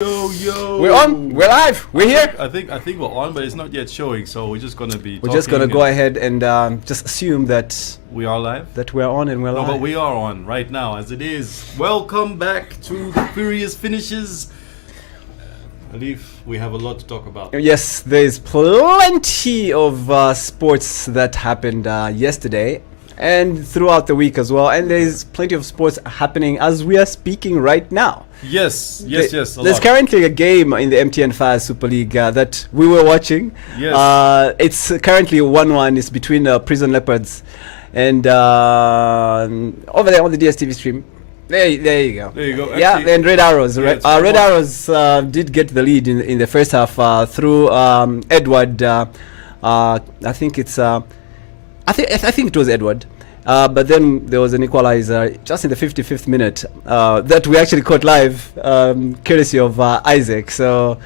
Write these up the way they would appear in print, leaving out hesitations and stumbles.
Yo. We're on. We're live. We're here. I think we're on, but it's not yet showing. So we're just gonna be. We're just gonna go ahead and just assume that we are live. That we're on and we're live. No, but we are on right now, as it is. Welcome back to the Furious Finishes. Alif, we have a lot to talk about. Yes, there's plenty of sports that happened yesterday and throughout the week as well, and there's plenty of sports happening as we are speaking right now. Yes. There's currently a game in the MTN Fire Super League that we were watching. Yes. It's currently 1-1. It's between Prison Leopards and over there on the DSTV stream. There you go. There you go. Yeah, Actually, and Red Arrows. yeah, Red Arrows did get the lead in the first half through Edward. I think it's. I think it was Edward. But then there was an equalizer just in the 55th minute that we actually caught live, courtesy of Isaac. So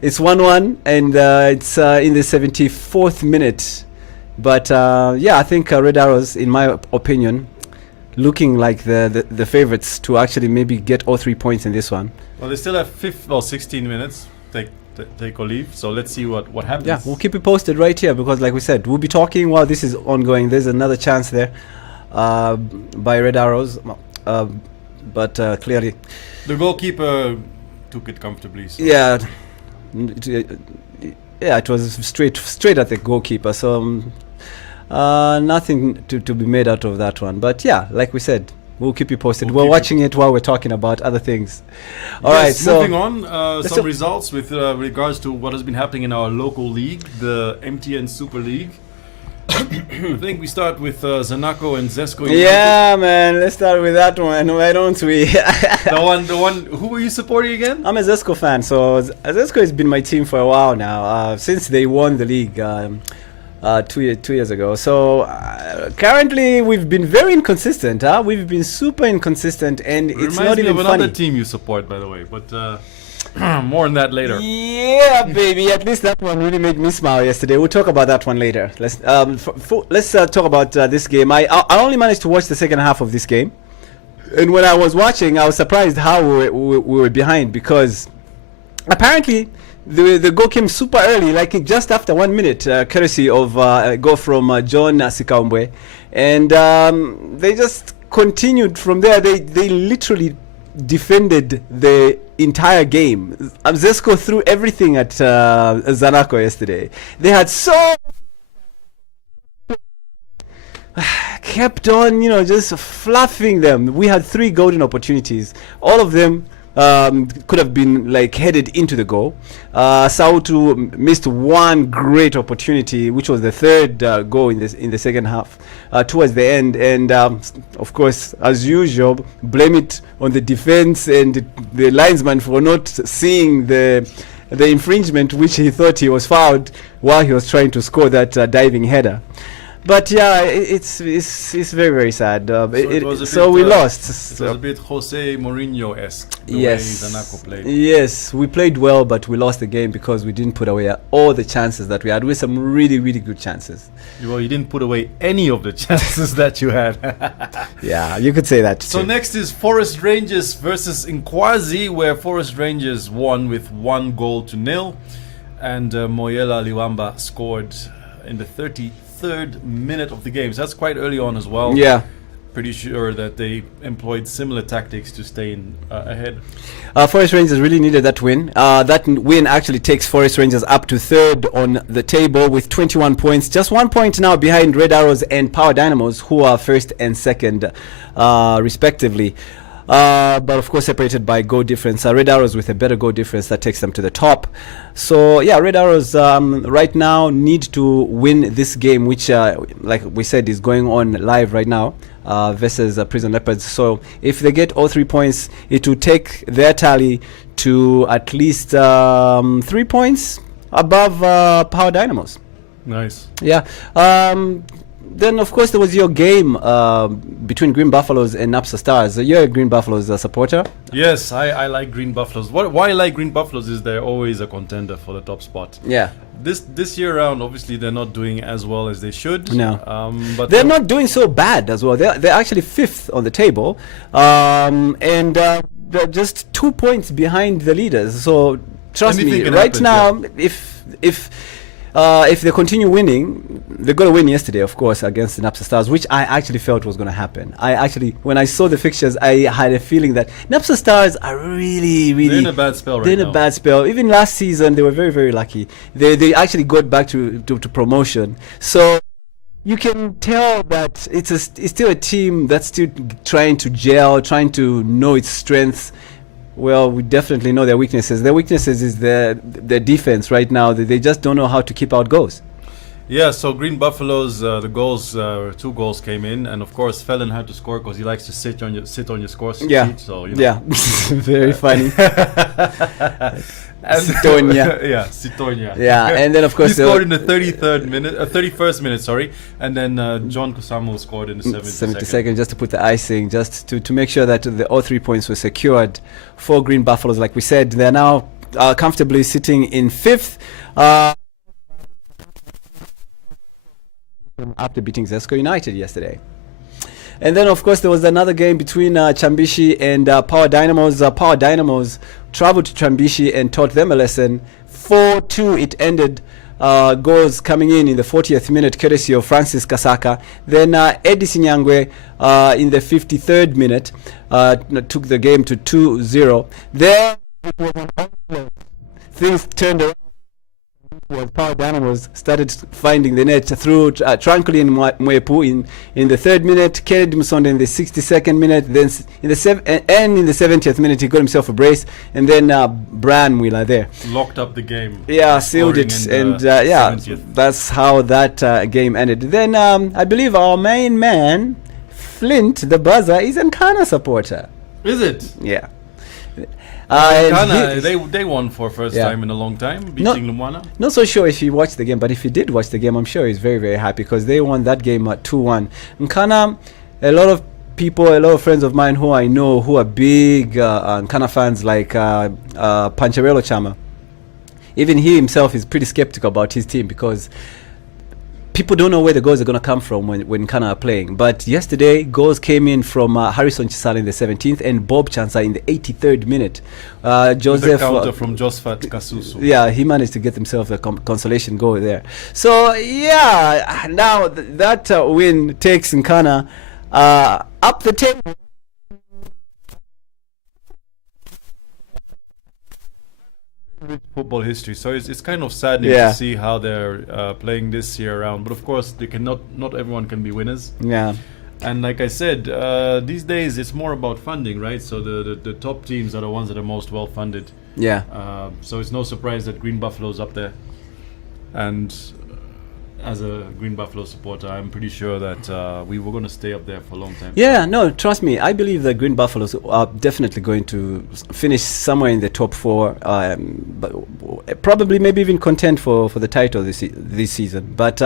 it's 1-1, and it's in the 74th minute. But yeah, I think Red Arrows, in my opinion, looking like the favorites to actually maybe get all 3 points in this one. Well, they still have 16 minutes. Take or leave. So let's see what happens. Yeah, we'll keep it posted right here because, like we said, we'll be talking while this is ongoing. There's another chance there by Red Arrows, but clearly the goalkeeper took it comfortably. So. Yeah, it was straight at the goalkeeper. So nothing to be made out of that one. But yeah, like we said, we'll keep you posted. We're watching it while we're talking about other things. All right, so moving on, some results with regards to what has been happening in our local league, the MTN Super League. I think we start with Zanaco and Zesco. Yeah, man, let's start with that one. Why don't we? the one. Who were you supporting again? I'm a Zesco fan, so Zesco has been my team for a while now, since they won the league 2 years ago. So currently we've been very inconsistent. We've been super inconsistent, and it's not even funny. Reminds me of another team you support, by the way, but more on that later. Yeah, baby. At least that one really made me smile yesterday. We'll talk about that one later. Let's talk about this game. I only managed to watch the second half of this game, and when I was watching, I was surprised how we were behind, because apparently the goal came super early, like just after 1 minute, courtesy of a goal from John Sikaumbwe, and they just continued from there. They literally defended the entire game. Zesco threw everything at Zanaco yesterday. They had kept on, just fluffing them. We had 3 golden opportunities. All of them could have been headed into the goal. Sautu missed one great opportunity, which was the third goal in the second half towards the end, and of course, as usual, blame it on the defense and the linesman for not seeing the infringement, which he thought he was fouled while he was trying to score that diving header. But yeah, it's very, very sad. So we lost. It was a bit Jose Mourinho-esque, the way Zanaco played. Yes, we played well, but we lost the game because we didn't put away all the chances that we had. With some really, really good chances. Well, you didn't put away any of the chances that you had. Yeah, you could say that too. So next is Forest Rangers versus Nkwazi, where Forest Rangers won with 1-0, and Moyela Liwamba scored in the 33rd minute of the game. So that's quite early on as well. Yeah. Pretty sure that they employed similar tactics to stay ahead. Forest Rangers really needed that win. That win actually takes Forest Rangers up to 3rd on the table with 21 points. Just 1 point now behind Red Arrows and Power Dynamos, who are 1st and 2nd respectively. But of course separated by goal difference. Red Arrows with a better goal difference that takes them to the top. So yeah, Red Arrows right now need to win this game, which like we said is going on live right now versus Prison Leopards. So if they get all 3 points, it will take their tally to at least 3 points above Power Dynamos. Nice. Yeah. Then, of course, there was your game between Green Buffaloes and Napsa Stars. You're a Green Buffaloes supporter? Yes, I like Green Buffaloes. Why I like Green Buffaloes is they're always a contender for the top spot. Yeah. This year around, obviously, they're not doing as well as they should. No. But they're not doing so bad as well. They're actually 5th on the table. And they're just 2 points behind the leaders. So trust Anything me, can right happen, now, if they continue winning, they're going to win yesterday, of course, against the Napsa Stars, which I actually felt was going to happen. When I saw the fixtures, I had a feeling that Napsa Stars are really, They're in a bad spell right they're in now. a bad spell. Even last season, they were very, very lucky. They actually got back to promotion. So you can tell that it's still a team that's still trying to gel, trying to know its strengths. Well, we definitely know their weaknesses. Their weaknesses is their defense right now. They just don't know how to keep out goals. Yeah, so Green Buffaloes, the goals, 2 goals came in, and of course Felon had to score because he likes to sit on your score sheet. So Yeah, very funny. Sitonia. Yeah, Sitonia. Yeah, and then of course he scored in the 31st minute, sorry, and then John Kusamu scored in the 72nd, just to put the icing, just to make sure that all 3 points were secured for Green Buffaloes. Like we said, they're now comfortably sitting in 5th. After beating Zesco United yesterday. And then, of course, there was another game between Chambishi and Power Dynamos. Power Dynamos traveled to Chambishi and taught them a lesson. 4-2 it ended. Goals coming in the 40th minute, courtesy of Francis Kasaka. Then Eddie Sinyangwe in the 53rd minute took the game to 2-0. Then things turned around. Power Dynamos started finding the net through Tranquilly Mwepu in the 3rd minute, Kennedy Musonde in the 62nd minute, then in the 70th minute he got himself a brace, and then Brian Wheeler there locked up the game. Yeah, sealed it, and 70th. That's how that game ended. Then I believe our main man, Flint, the buzzer, is an Nkana supporter. Is it? Yeah. Ghana, they won for first time in a long time, beating Lumwana. Not so sure if he watched the game, but if he did watch the game, I'm sure he's very, very happy because they won that game at 2-1. Nkana, a lot of friends of mine who I know who are big Nkana fans, like Pancharelo Chama, even he himself is pretty skeptical about his team because people don't know where the goals are going to come from when Nkana are playing. But yesterday, goals came in from Harrison Chisala in the 17th and Bob Chansa in the 83rd minute. Joseph, the counter from Josephat Kasusu. Yeah, he managed to get himself a consolation goal there. So, yeah, now that win takes Nkana up the table. Football history, so it's kind of saddening to see how they're playing this year around. But of course, they not everyone can be winners. Yeah, and like I said, these days it's more about funding, right? So the top teams are the ones that are most well funded. Yeah. So it's no surprise that Green Buffalo's up there, and as a Green Buffalo supporter, I'm pretty sure that we were going to stay up there for a long time. Yeah, no, trust me. I believe the Green Buffaloes are definitely going to finish somewhere in the top 4, but probably maybe even contend for the title this season. But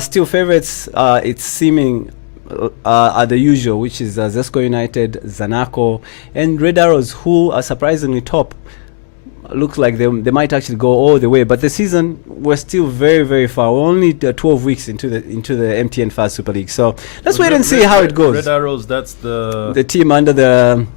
still, favorites, it's seeming are the usual, which is Zesco United, Zanaco, and Red Arrows, who are surprisingly top. Looks like they might actually go all the way, but the season we're still very, very far. We're only 12 weeks into the MTN Fast Super League, so let's wait and see how it goes. Red Arrows, that's the team under the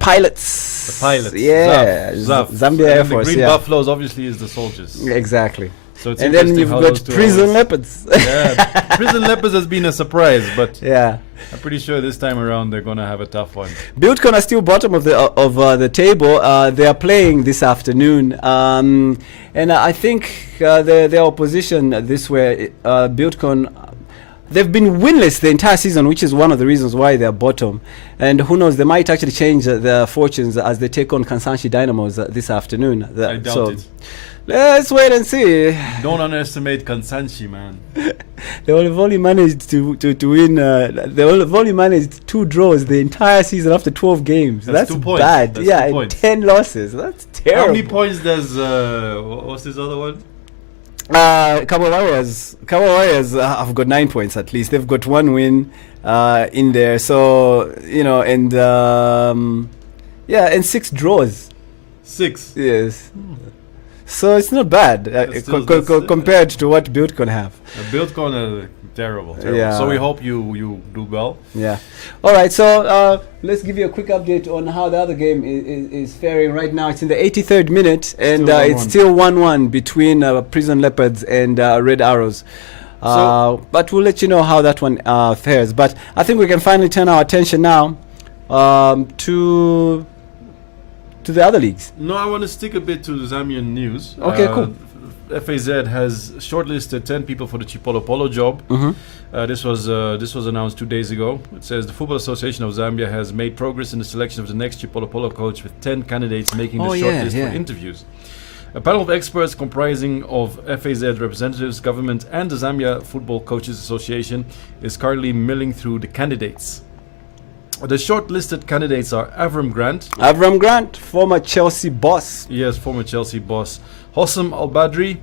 pilots. The pilots, yeah, Zaf. Zambia Air Force. The Green Buffaloes obviously is the soldiers. Exactly. So it's and then you've got Prison Leopards. Yeah, Prison Leopards has been a surprise, but yeah, I'm pretty sure this time around they're gonna have a tough one. Buildcon are still bottom of the table. They are playing this afternoon, and I think their opposition this way, Buildcon, they've been winless the entire season, which is one of the reasons why they're bottom. And who knows, they might actually change their fortunes as they take on Kansanshi Dynamos this afternoon. I doubt it. Let's wait and see. Don't underestimate Kansanshi, man. They have only managed to win. They have only managed 2 draws the entire season after 12 games. That's 2 points. Bad. That's 2 points. 10 losses. That's terrible. How many points does what's this other one? Cabo Warriors have got 9 points at least. They've got 1 win in there. So and and 6 draws. 6. Yes. So it's not bad That's compared to what Buildcon have. Buildcon terrible. Yeah. So we hope you do well. Yeah. All right. So let's give you a quick update on how the other game is faring right now. It's in the 83rd minute, and it's still 1-1 between Prison Leopards and Red Arrows. But we'll let you know how that one fares. But I think we can finally turn our attention now to the other leagues. No, I want to stick a bit to the Zambian news. Okay, cool. FAZ has shortlisted 10 people for the Chipolo Polo job. This was announced 2 days ago. It says the Football Association of Zambia has made progress in the selection of the next Chipolo Polo coach, with 10 candidates making the shortlist for interviews. A panel of experts comprising of FAZ representatives, government, and the Zambia Football Coaches Association is currently milling through the candidates. The shortlisted candidates are Avram Grant, former Chelsea boss. Yes, former Chelsea boss. Hossam Al-Badri,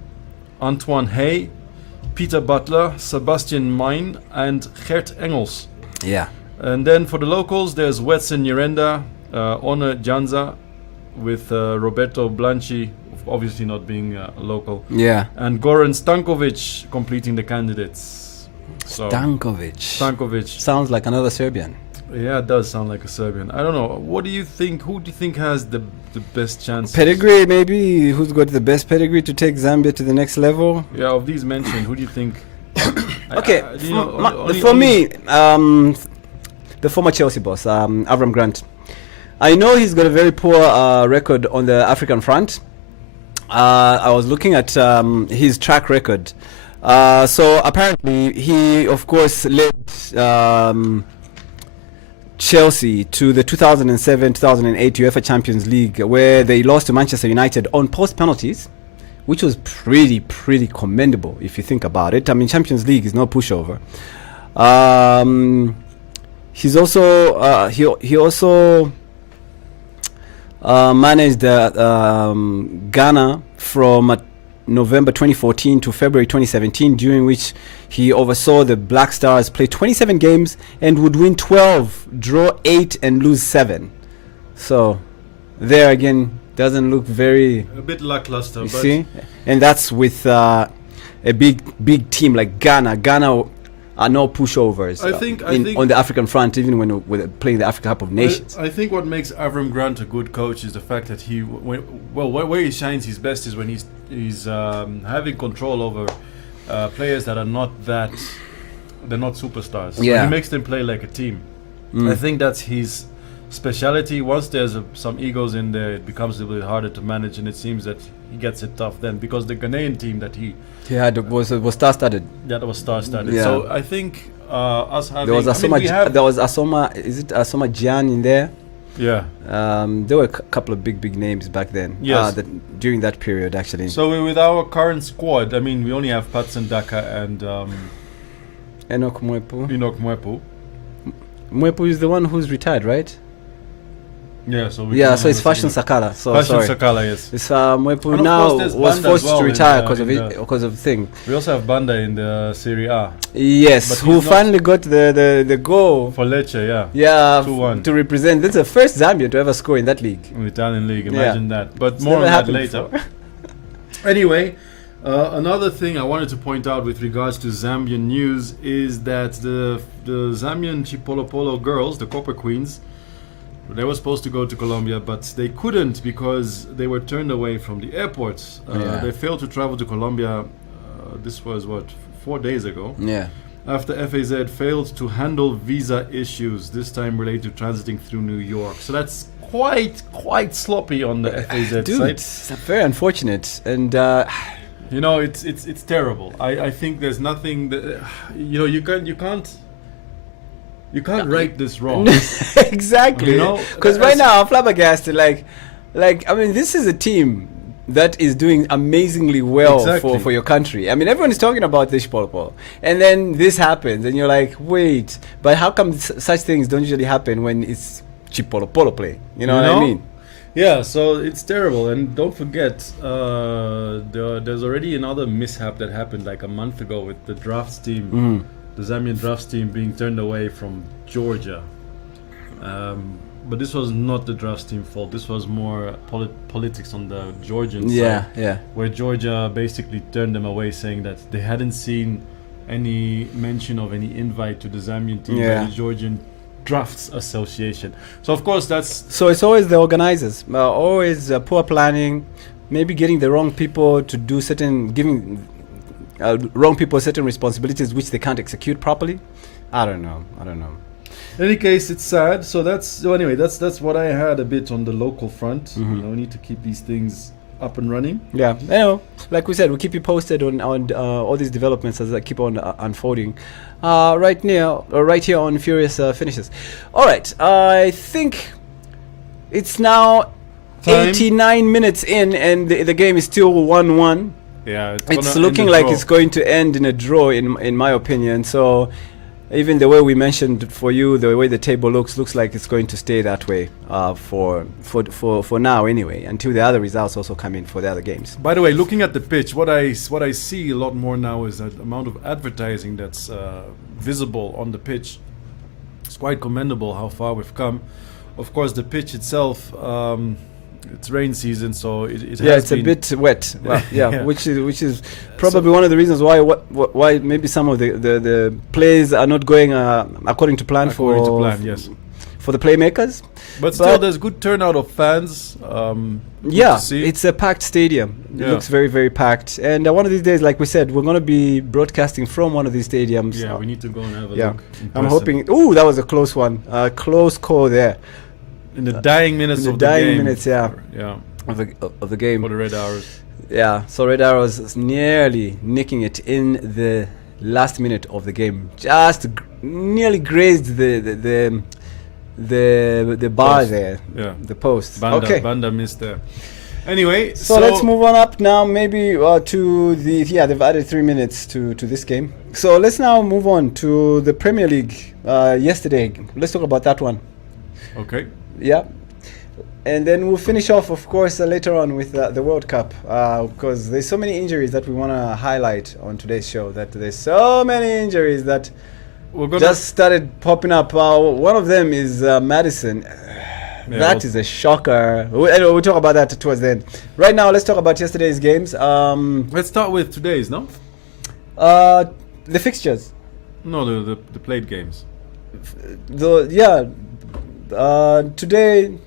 Antoine Hay, Peter Butler, Sebastian Mine, and Gert Engels. Yeah. And then for the locals, there's Wetson Nyirenda, Ona Janza, with Roberto Blanchi, obviously not being local. Yeah. And Goran Stankovic completing the candidates. So, Stankovic. Sounds like another Serbian. Yeah, it does sound like a Serbian. I don't know. What do you think? Who do you think has the best chance? Pedigree, maybe. Who's got the best pedigree to take Zambia to the next level? Yeah, of these mentioned, who do you think? Okay, for me, the former Chelsea boss, Avram Grant. I know he's got a very poor record on the African front. I was looking at his track record. So apparently, he, of course, led Chelsea to the 2007-2008 UEFA Champions League, where they lost to Manchester United on post penalties, which was pretty commendable if you think about it. I mean, Champions League is no pushover. He's also he also managed Ghana from November 2014 to February 2017, during which he oversaw the Black Stars play 27 games and would win 12, draw 8, and lose 7. So there again, doesn't look a bit lackluster. You see, and that's with a big team like Ghana. Ghana are no pushovers. I think on the African front, even when we're playing the African Cup of Nations. I think what makes Avram Grant a good coach is the fact that where he shines his best is when he's having control over players that are they're not superstars. Yeah. So he makes them play like a team. I think that's his speciality. Once there's some egos in there, it becomes a little bit harder to manage, and it seems that he gets it tough then, because the Ghanaian team that he had was star-studded. That was star-studded. Yeah. So I think us having... There was Asoma, is it Asoma Gian in there? Yeah. There were a couple of big names back then. Yes. During that period, actually. So with our current squad, I mean, we only have Patson Daka and Enoch Mwepu. Mwepu is the one who's retired, right? Yeah, so it's Fashion Sakala. Sakala, yes. It's Mwepu now was forced to retire because of thing. We also have Banda in the Serie A. Yes, but who finally got the goal for Lecce, yeah. Yeah, 2-1 to represent. That's the first Zambian to ever score in that league. In the Italian league, imagine that. But It's more on that later. Anyway, another thing I wanted to point out with regards to Zambian news is that the Zambian Chipolo Polo girls, the Copper Queens, they were supposed to go to Colombia, but they couldn't because they were turned away from the airport. They failed to travel to Colombia. This was 4 days ago. Yeah. After FAZ failed to handle visa issues, this time related to transiting through New York. So that's quite sloppy on the FAZ side. It's very unfortunate, and it's terrible. I think there's nothing that you can't write this wrong. Exactly. Because right now I'm flabbergasted. Like I mean, this is a team that is doing amazingly well for your country. I mean, everyone is talking about this Chipolo, and then this happens, and you're like, wait, but how come such things don't usually happen when it's Chipolo Polo play? You know what I mean? Yeah, so it's terrible. And don't forget, there's already another mishap that happened like a month ago with the drafts team, the Zambian drafts team being turned away from Georgia. But this was not the draft team fault. This was more politics on the Georgian Yeah, side. yeah. Where Georgia basically turned them away, saying that they hadn't seen any mention of any invite to the Zambian team by the Georgian Drafts Association. So of course that's... So it's always the organizers, always poor planning, maybe getting the wrong people to do giving wrong people certain responsibilities which they can't execute properly. I don't know. In any case, it's sad. So anyway, that's what I had a bit on the local front. We need to keep these things up and running. Yeah, like we said, we'll keep you posted on all these developments as they keep on unfolding. Right here on Furious Finishes. All right, I think it's now Time. 89 minutes in, and the game is still 1-1. Yeah, It's looking like it's going to end in a draw, in my opinion. So even the way we mentioned for you, the way the table looks like it's going to stay that way for now anyway, until the other results also come in for the other games. By the way, looking at the pitch, what I see a lot more now is that amount of advertising that's visible on the pitch. It's quite commendable how far we've come. Of course, the pitch itself, it's rain season, so it has a bit wet. Well, which is probably one of the reasons why maybe some of the plays are not going according to plan yes, for the playmakers. But still, there's good turnout of fans. It's a packed stadium. It looks very, very packed. And one of these days, like we said, we're going to be broadcasting from one of these stadiums. Yeah, we need to go and have a look. I'm hoping. Ooh, that was a close one. Close call there. In the dying minutes of the game. Of the game. For the Red Arrows. Yeah, so Red Arrows is nearly nicking it in the last minute of the game. Just nearly grazed the bar post. there. Yeah. The post. Banda missed there. Anyway, so let's move on up now, maybe to they've added 3 minutes to this game. So let's now move on to the Premier League yesterday. Let's talk about that one. Okay. Yeah. And then we'll finish off, of course, later on with the World Cup, because there's so many injuries that we want to highlight on today's show. That there's so many injuries that just started popping up. One of them is Madison. That is a shocker. We'll talk about that towards the end. Right now, let's talk about yesterday's games. Let's start with today's, no? The fixtures. No, the played games. Today.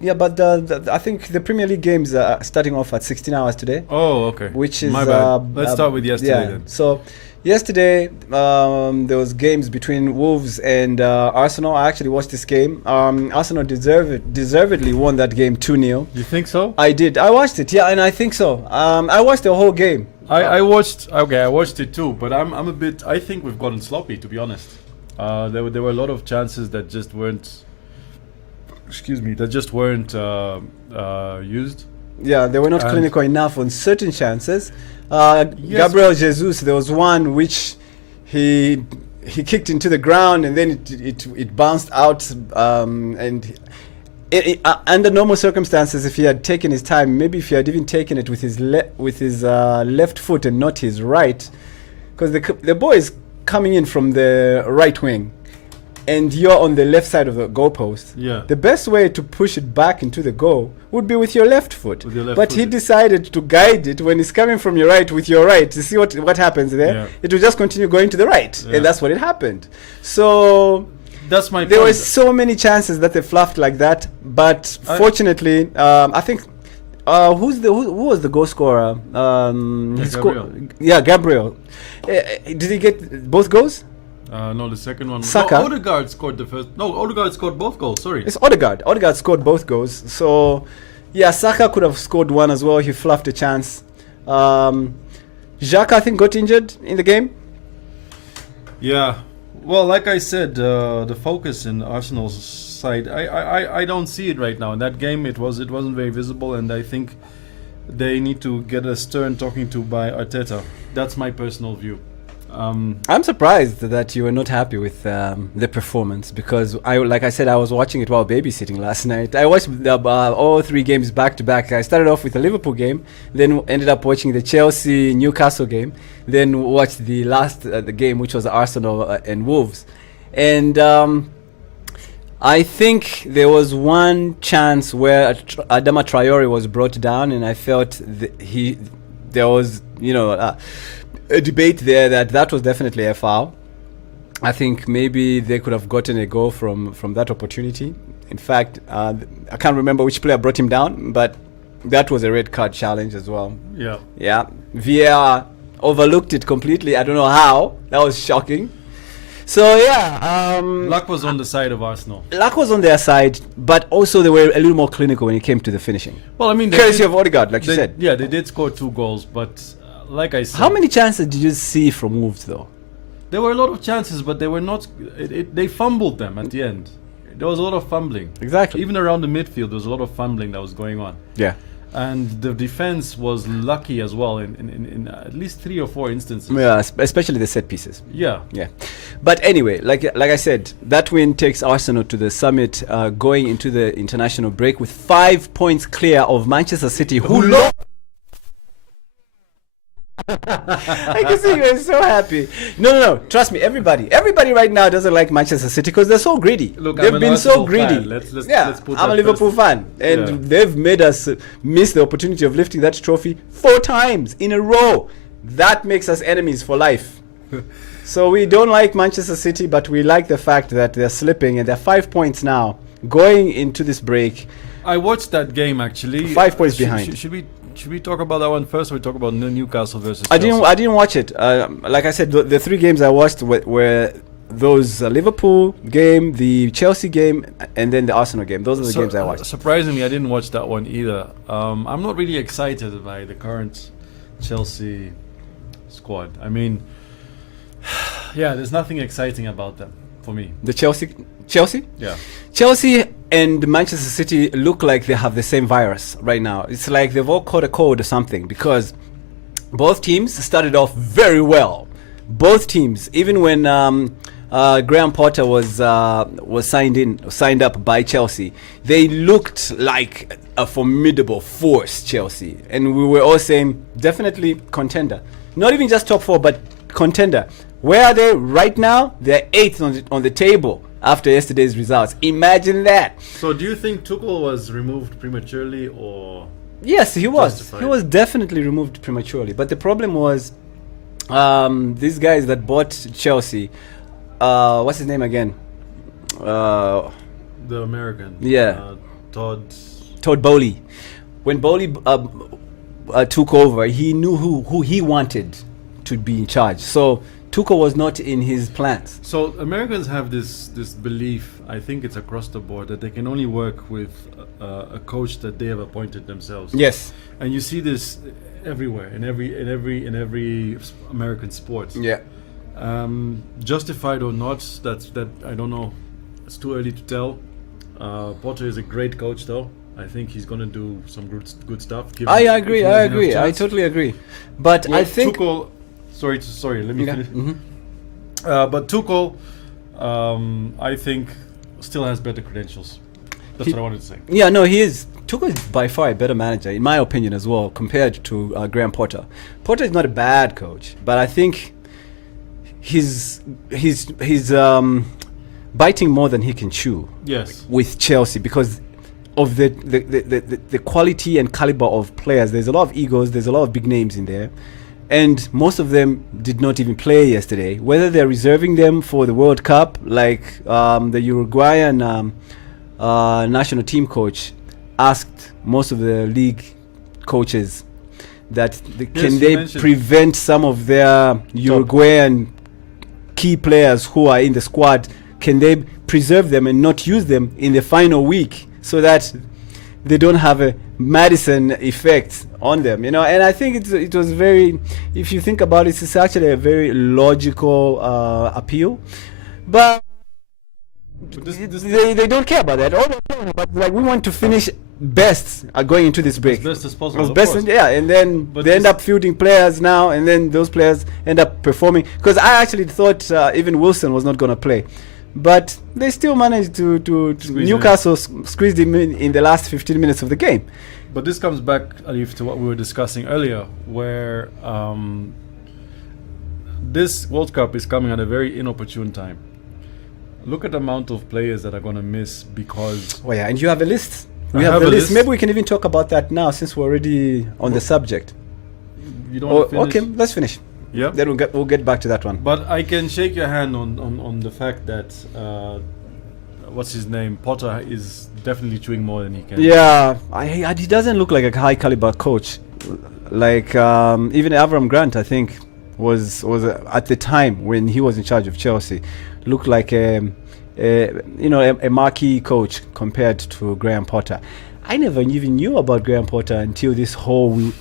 Yeah, but I think the Premier League games are starting off at 16 hours today. Oh, okay. Which is my bad. Let's start with yesterday then. So yesterday there was games between Wolves and Arsenal. I actually watched this game. Arsenal deservedly won that game 2-0. You think so? I did. I watched it. Yeah, and I think so. I watched the whole game. I watched it too, but I'm a bit. I think we've gotten sloppy, to be honest. There were a lot of chances that just weren't. Used. Yeah, they were not clinical enough on certain chances. Gabriel Jesus, there was one which he kicked into the ground and then it bounced out. And under normal circumstances, if he had taken his time, maybe if he had even taken it with his left foot and not his right, because the ball is coming in from the right wing. And you're on the left side of the goalpost. Yeah. The best way to push it back into the goal would be with your left foot. He decided to guide it when it's coming from your right with your right. You see what happens there? Yeah. It will just continue going to the right. Yeah. And that's what it happened. So that's my point. There were so many chances that they fluffed like that. But fortunately, I think who was the goal scorer? Gabriel. Did he get both goals? No, the second one. Saka. No, Odegaard scored the first. No, Odegaard scored both goals. Sorry. It's Odegaard. Odegaard scored both goals. So, yeah, Saka could have scored one as well. He fluffed a chance. Xhaka, I think, got injured in the game. Yeah. Well, like I said, the focus in Arsenal's side, I don't see it right now. In that game, it wasn't very visible, and I think they need to get a stern talking to by Arteta. That's my personal view. I'm surprised that you were not happy with the performance, because like I said, I was watching it while babysitting last night. I watched all 3 games back to back. I started off with the Liverpool game, then ended up watching the Chelsea Newcastle game, then watched the last the game, which was Arsenal and Wolves. And I think there was one chance where Adama Traore was brought down, and I felt there was, a debate there that was definitely a foul. I think maybe they could have gotten a goal from that opportunity. In fact, I can't remember which player brought him down, but that was a red card challenge as well. Yeah. Yeah. VAR overlooked it completely. I don't know how. That was shocking. So, yeah. Luck was on the side of Arsenal. Luck was on their side, but also they were a little more clinical when it came to the finishing. Well, I mean, courtesy of Odegaard, like you said. Yeah, they did score 2 goals, but like I said... How many chances did you see from Wolves, though? There were a lot of chances, but they were not... they fumbled them at the end. There was a lot of fumbling. Exactly. Even around the midfield, there was a lot of fumbling that was going on. Yeah. And the defense was lucky as well in at least 3 or 4 instances. Yeah, especially the set pieces. Yeah. Yeah. But anyway, like I said, that win takes Arsenal to the summit, going into the international break with 5 points clear of Manchester City, who lost. I can see you are so happy. No. Trust me, everybody right now doesn't like Manchester City because they're so greedy. Look, they've been so greedy. Let's put I'm a Liverpool fan, and they've made us miss the opportunity of lifting that trophy 4 times in a row. That makes us enemies for life. So we don't like Manchester City, but we like the fact that they're slipping, and they're 5 points now going into this break. I watched that game actually. 5 points behind. Should we talk about that one first, or we talk about Newcastle versus Chelsea? I didn't watch it. Like I said, the 3 games I watched were those Liverpool game, the Chelsea game, and then the Arsenal game. Those are the games I watched. Surprisingly, I didn't watch that one either. I'm not really excited by the current Chelsea squad. I mean, yeah, there's nothing exciting about them for me. The Chelsea? Yeah. Chelsea and Manchester City look like they have the same virus right now. It's like they've all caught a cold or something, because both teams started off very well. Both teams, even when Graham Potter was signed up by Chelsea, they looked like a formidable force, Chelsea. And we were all saying, definitely contender. Not even just top 4, but contender. Where are they right now? They're 8th on the table after yesterday's results. Imagine that. So do you think Tuchel was removed prematurely, or... Yes, he was. justified? He was definitely removed prematurely. But the problem was these guys that bought Chelsea, what's his name again? The American. Yeah. Todd Bowley. When Bowley took over, he knew who he wanted to be in charge. So Tuchel was not in his plans. So Americans have this belief, I think it's across the board, that they can only work with a coach that they have appointed themselves. Yes. And you see this everywhere, in every American sport. Yeah. Justified or not, that I don't know. It's too early to tell. Potter is a great coach, though. I think he's going to do some good stuff. I agree. I totally agree. But well, I think Tuchel, sorry. Let me finish. Mm-hmm. But Tuchel, I think, still has better credentials. That's what I wanted to say. Yeah, no, he is. Tuchel is by far a better manager, in my opinion, as well, compared to Graham Potter. Potter is not a bad coach, but I think he's biting more than he can chew. Yes. With Chelsea, because of the quality and caliber of players. There's a lot of egos. There's a lot of big names in there. And most of them did not even play yesterday. Whether they're reserving them for the World Cup, like the Uruguayan national team coach asked most of the league coaches that can they prevent some of their Uruguayan key players who are in the squad, can they preserve them and not use them in the final week so that they don't have a Madison effect on them, And I think it was very, if you think about it, it's actually a very logical appeal, but they don't care about that. All they're caring about, like, we want to finish best going into this break. As best as possible. As best, and then they end up fielding players now, and then those players end up performing. Because I actually thought even Wilson was not going to play. But they still managed to Newcastle squeezed him in the last 15 minutes of the game. But this comes back, Alif, to what we were discussing earlier, where this World Cup is coming at a very inopportune time. Look at the amount of players that are going to miss because... Oh yeah, and you have a list. I We have have the a list. list. Maybe we can even talk about that now since we're already on the subject. You don't want to finish? Okay, let's finish. Yeah. Then we'll get back to that one. But I can shake your hand on the fact that... what's his name? Potter is definitely chewing more than he can. Yeah, he doesn't look like a high caliber coach. Like even Avram Grant, I think, was at the time when he was in charge of Chelsea, looked like a marquee coach compared to Graham Potter. I never even knew about Graham Potter until this whole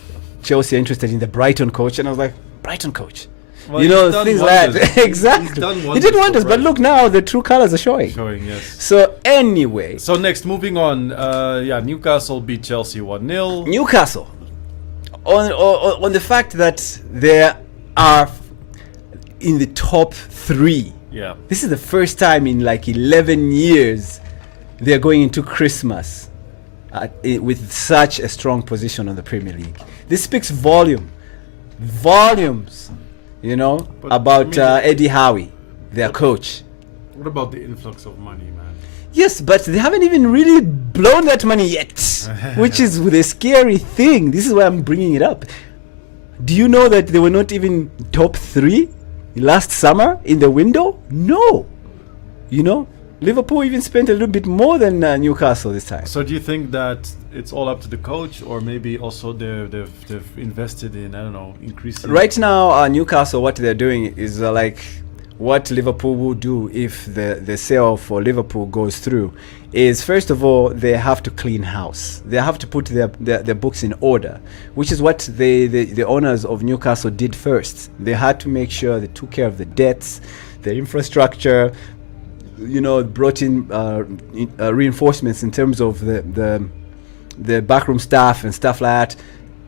Chelsea interested in the Brighton coach, and I was like, Brighton coach. Well, Things he's like done that. wonders. Exactly. He's done He wonders did for wonders, but Brighton. look now, the true colors are showing. Showing, yes. So anyway, So next, moving on. Newcastle beat Chelsea 1-0. Newcastle, on the fact that they are in the top 3. Yeah. This is the first time in like 11 years they're going into Christmas with such a strong position on the Premier League. This speaks volumes, But, about I mean, Eddie Howe, their coach. What about the influx of money, man? Yes, but they haven't even really blown that money yet, which is the scary thing. This is why I'm bringing it up. Do you know that they were not even top 3 last summer in the window? No. Liverpool even spent a little bit more than Newcastle this time. So do you think that it's all up to the coach, or maybe also they've invested in, I don't know, increasing... Right now, Newcastle, what they're doing is like what Liverpool will do if the sale for Liverpool goes through is, first of all, they have to clean house. They have to put their books in order, which is what the owners of Newcastle did first. They had to make sure they took care of the debts, the infrastructure, brought in reinforcements in terms of the backroom staff and stuff like that,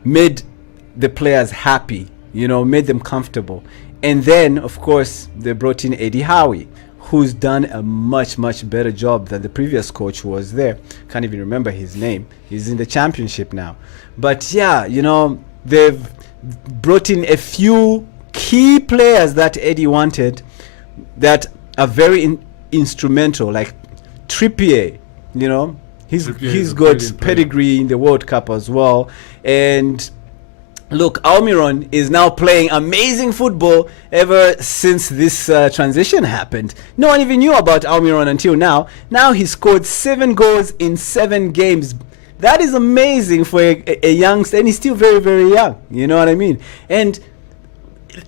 made the players happy, made them comfortable. And then, of course, they brought in Eddie Howe, who's done a much, much better job than the previous coach who was there. Can't even remember his name. He's in the championship now. But yeah, they've brought in a few key players that Eddie wanted that are very instrumental, like Trippier, he's got pedigree in the World Cup as well. And look, Almiron is now playing amazing football ever since this transition happened. No one even knew about Almiron until now. Now he scored 7 goals in 7 games. That is amazing for a youngster, and he's still very, very young. You know what I mean? And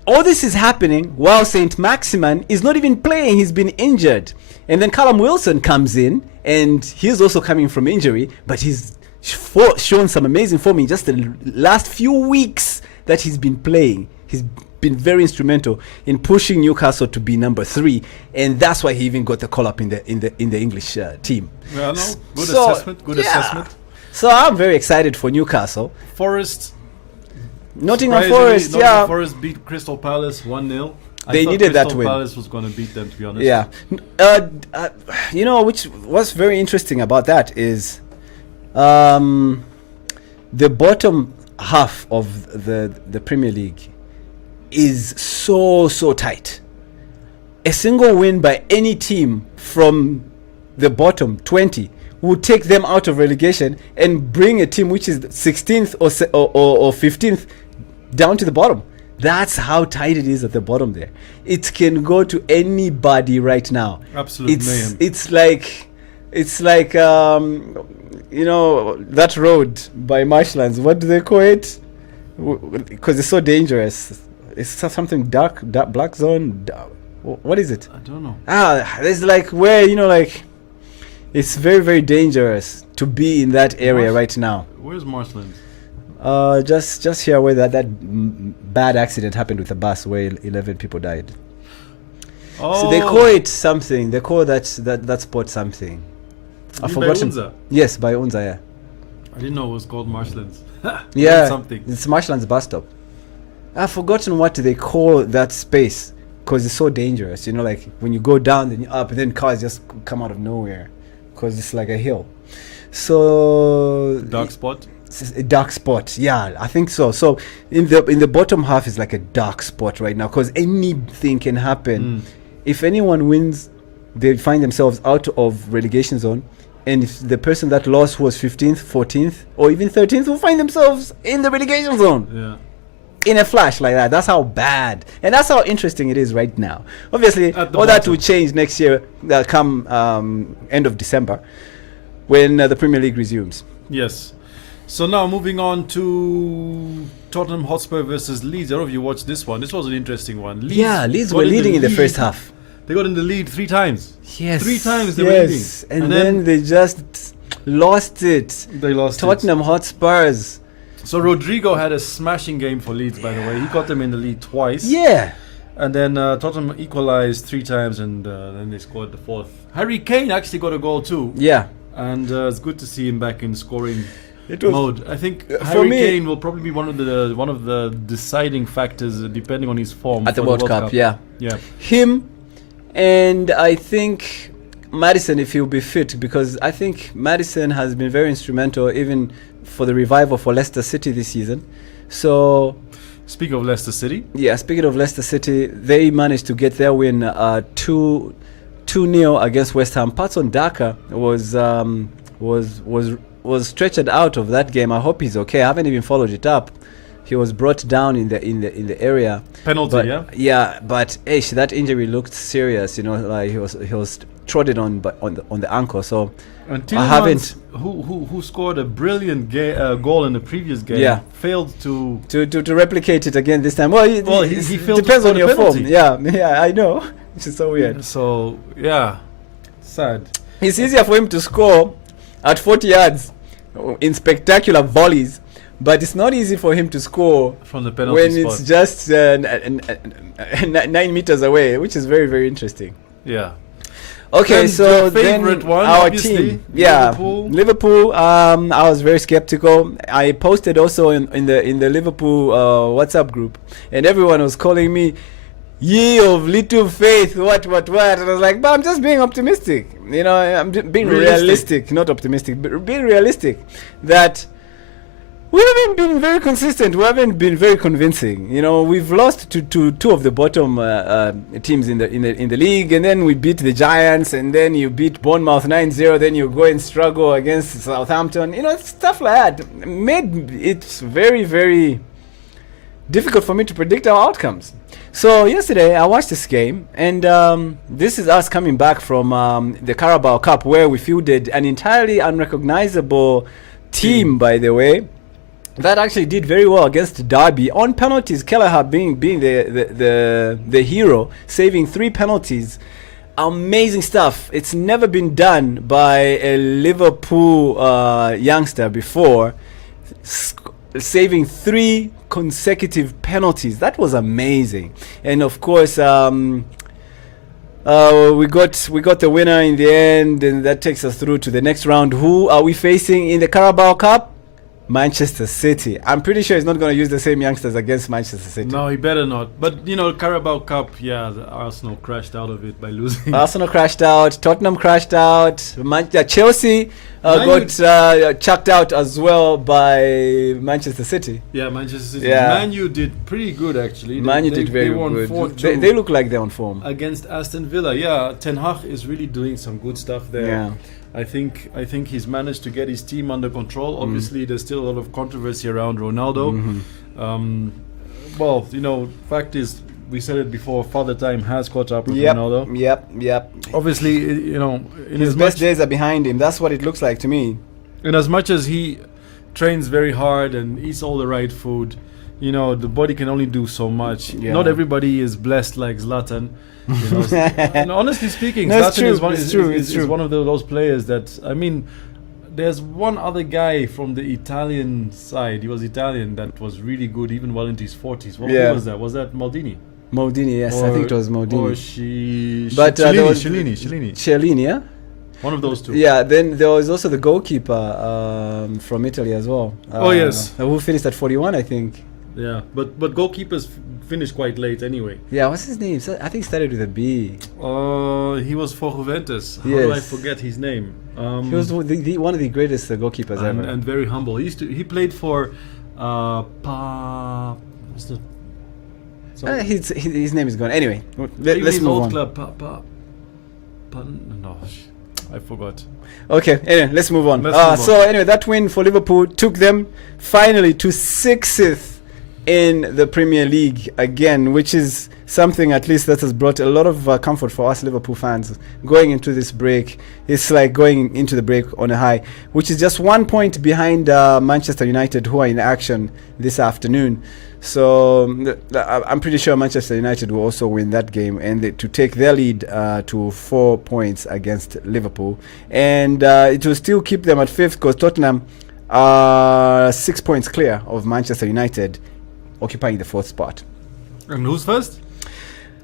all this is happening while Saint Maximin is not even playing. He's been injured. And then Callum Wilson comes in, and he's also coming from injury, but he's shown some amazing form in just the last few weeks that he's been playing. He's been very instrumental in pushing Newcastle to be number 3, and that's why he even got the call up in the English team. Well, no, good assessment. Good assessment. So I'm very excited for Newcastle. Forest. Nottingham Forest, yeah. Forest beat Crystal Palace 1-0. They needed that win. Crystal Palace was going to beat them, to be honest. Yeah. Which was very interesting about that is the bottom half of the Premier League is so tight. A single win by any team from the bottom 20 would take them out of relegation and bring a team which is 16th or 15th down to the bottom. That's how tight it is at the bottom there. It can go to anybody right now. Absolute mayhem. It's like that road by Marshlands. What do they call it? Because it's so dangerous. It's something dark black zone. What is it? I don't know. There's like where it's very, very dangerous to be in that area right now. Where's Marshlands? Just here where that bad accident happened with a bus where 11 people died. Oh. So they call it something. They call that spot something. I've forgotten. By Unza? Yes, by Unza, yeah. I didn't know it was called Marshlands. Yeah, something. It's Marshlands bus stop. I've forgotten what they call that space because it's so dangerous. Like when you go down, then you're up, and then cars just come out of nowhere because it's like a hill. So Dark spot? A dark spot, yeah, I think so. So in the bottom half is like a dark spot right now because anything can happen. If anyone wins they find themselves out of relegation zone. And if the person that lost was 15th, 14th, or even 13th, will find themselves in the relegation zone. Yeah. In a flash like that. That's how bad. And that's how interesting it is right now. Obviously, all that will change next year, come end of December, when the Premier League resumes. Yes. So now moving on to Tottenham Hotspur versus Leeds. I don't know if you watched this one. This was an interesting one. Leeds were leading in the first half. They got in the lead 3 times. Yes. 3 times they were leading. And then they just lost it. They lost Tottenham Hotspurs. So Rodrigo had a smashing game for Leeds, by the way. He got them in the lead twice. Yeah. And then Tottenham equalized 3 times, and then they scored the 4th. Harry Kane actually got a goal too. Yeah. And it's good to see him back in scoring It was, mode. I think for Harry me, Kane will probably be one of the deciding factors, depending on his form at the for World Cup. Yeah. Yeah. Him, and I think Maddison, if he'll be fit, because I think Maddison has been very instrumental even for the revival for Leicester City this season. So, speaking of Leicester City, speaking of Leicester City, they managed to get their win 2-0 against West Ham. Patson Daka was stretched out of that game. I hope he's okay. I haven't even followed it up. He was brought down in the area. Penalty, yeah. But that injury looked serious. Like he was trodden on the ankle. So and I haven't. Who scored a brilliant goal in the previous game? Failed to replicate it again this time. Well, he failed. Depends on your form. Yeah, I know. Which is so weird. So sad. It's easier for him to score at 40 yards in spectacular volleys. But it's not easy for him to score from the penalty when spot. It's just 9 meters away, which is very, very interesting. Yeah. Okay, and so then one, our team, Liverpool. I was very skeptical. I posted also in the Liverpool WhatsApp group, and everyone was calling me, "Ye of little faith, what?" And I was like, "But I'm just being optimistic. I'm being realistic, not optimistic, but being realistic that." We haven't been very consistent. We haven't been very convincing. We've lost to 2 of the bottom teams in the league, and then we beat the Giants, and then you beat Bournemouth 9-0. Then you go and struggle against Southampton. Stuff like that made it very, very difficult for me to predict our outcomes. So yesterday I watched this game, and this is us coming back from the Carabao Cup, where we fielded an entirely unrecognizable team, by the way. That actually did very well against Derby on penalties. Kelleher being the hero, saving 3 penalties. Amazing stuff. It's never been done by a Liverpool youngster before. Saving 3 consecutive penalties. That was amazing. And of course, we got the winner in the end, and that takes us through to the next round. Who are we facing in the Carabao Cup? Manchester City. I'm pretty sure he's not going to use the same youngsters against Manchester City. No, he better not. But, Carabao Cup, the Arsenal crashed out of it by losing. Arsenal crashed out. Tottenham crashed out. Chelsea got chucked out as well by Manchester City. Yeah, Manchester City. Yeah. Man U did pretty good, actually. Man U did very good. They look like they're on form. Against Aston Villa. Yeah, Ten Hag is really doing some good stuff there. Yeah. I think he's managed to get his team under control. Obviously, there's still a lot of controversy around Ronaldo. Fact is, we said it before, Father Time has caught up with Ronaldo. Yep. Obviously, in his best days are behind him. That's what it looks like to me. And as much as he trains very hard and eats all the right food, the body can only do so much. Yeah. Not everybody is blessed like Zlatan. And honestly speaking, no, Zlatan is one of those players that, there's one other guy from the Italian side. He was Italian that was really good, even well into his 40s. Who was that? Was that Maldini? Maldini, yes, I think it was Maldini. Or Chiellini, yeah? One of those 2. Yeah, then there was also the goalkeeper from Italy as well. Yes. Who finished at 41, I think. Yeah, but goalkeepers finish quite late anyway. Yeah, what's his name? I think it started with a B. He was for Juventus. How do I forget his name? He was one of the greatest goalkeepers ever. And very humble. He played for his name is gone. Anyway, let's move on. Club, No, I forgot. Okay, anyway, let's move on. Let's move on. So anyway, that win for Liverpool took them finally to 6th in the Premier League again, which is something at least that has brought a lot of comfort for us Liverpool fans going into this break. It's like going into the break on a high, which is just 1 point behind Manchester United, who are in action this afternoon. So I'm pretty sure Manchester United will also win that game and to take their lead to 4 points against Liverpool. And it will still keep them at 5th because Tottenham are 6 points clear of Manchester United, occupying the 4th spot. And who's first?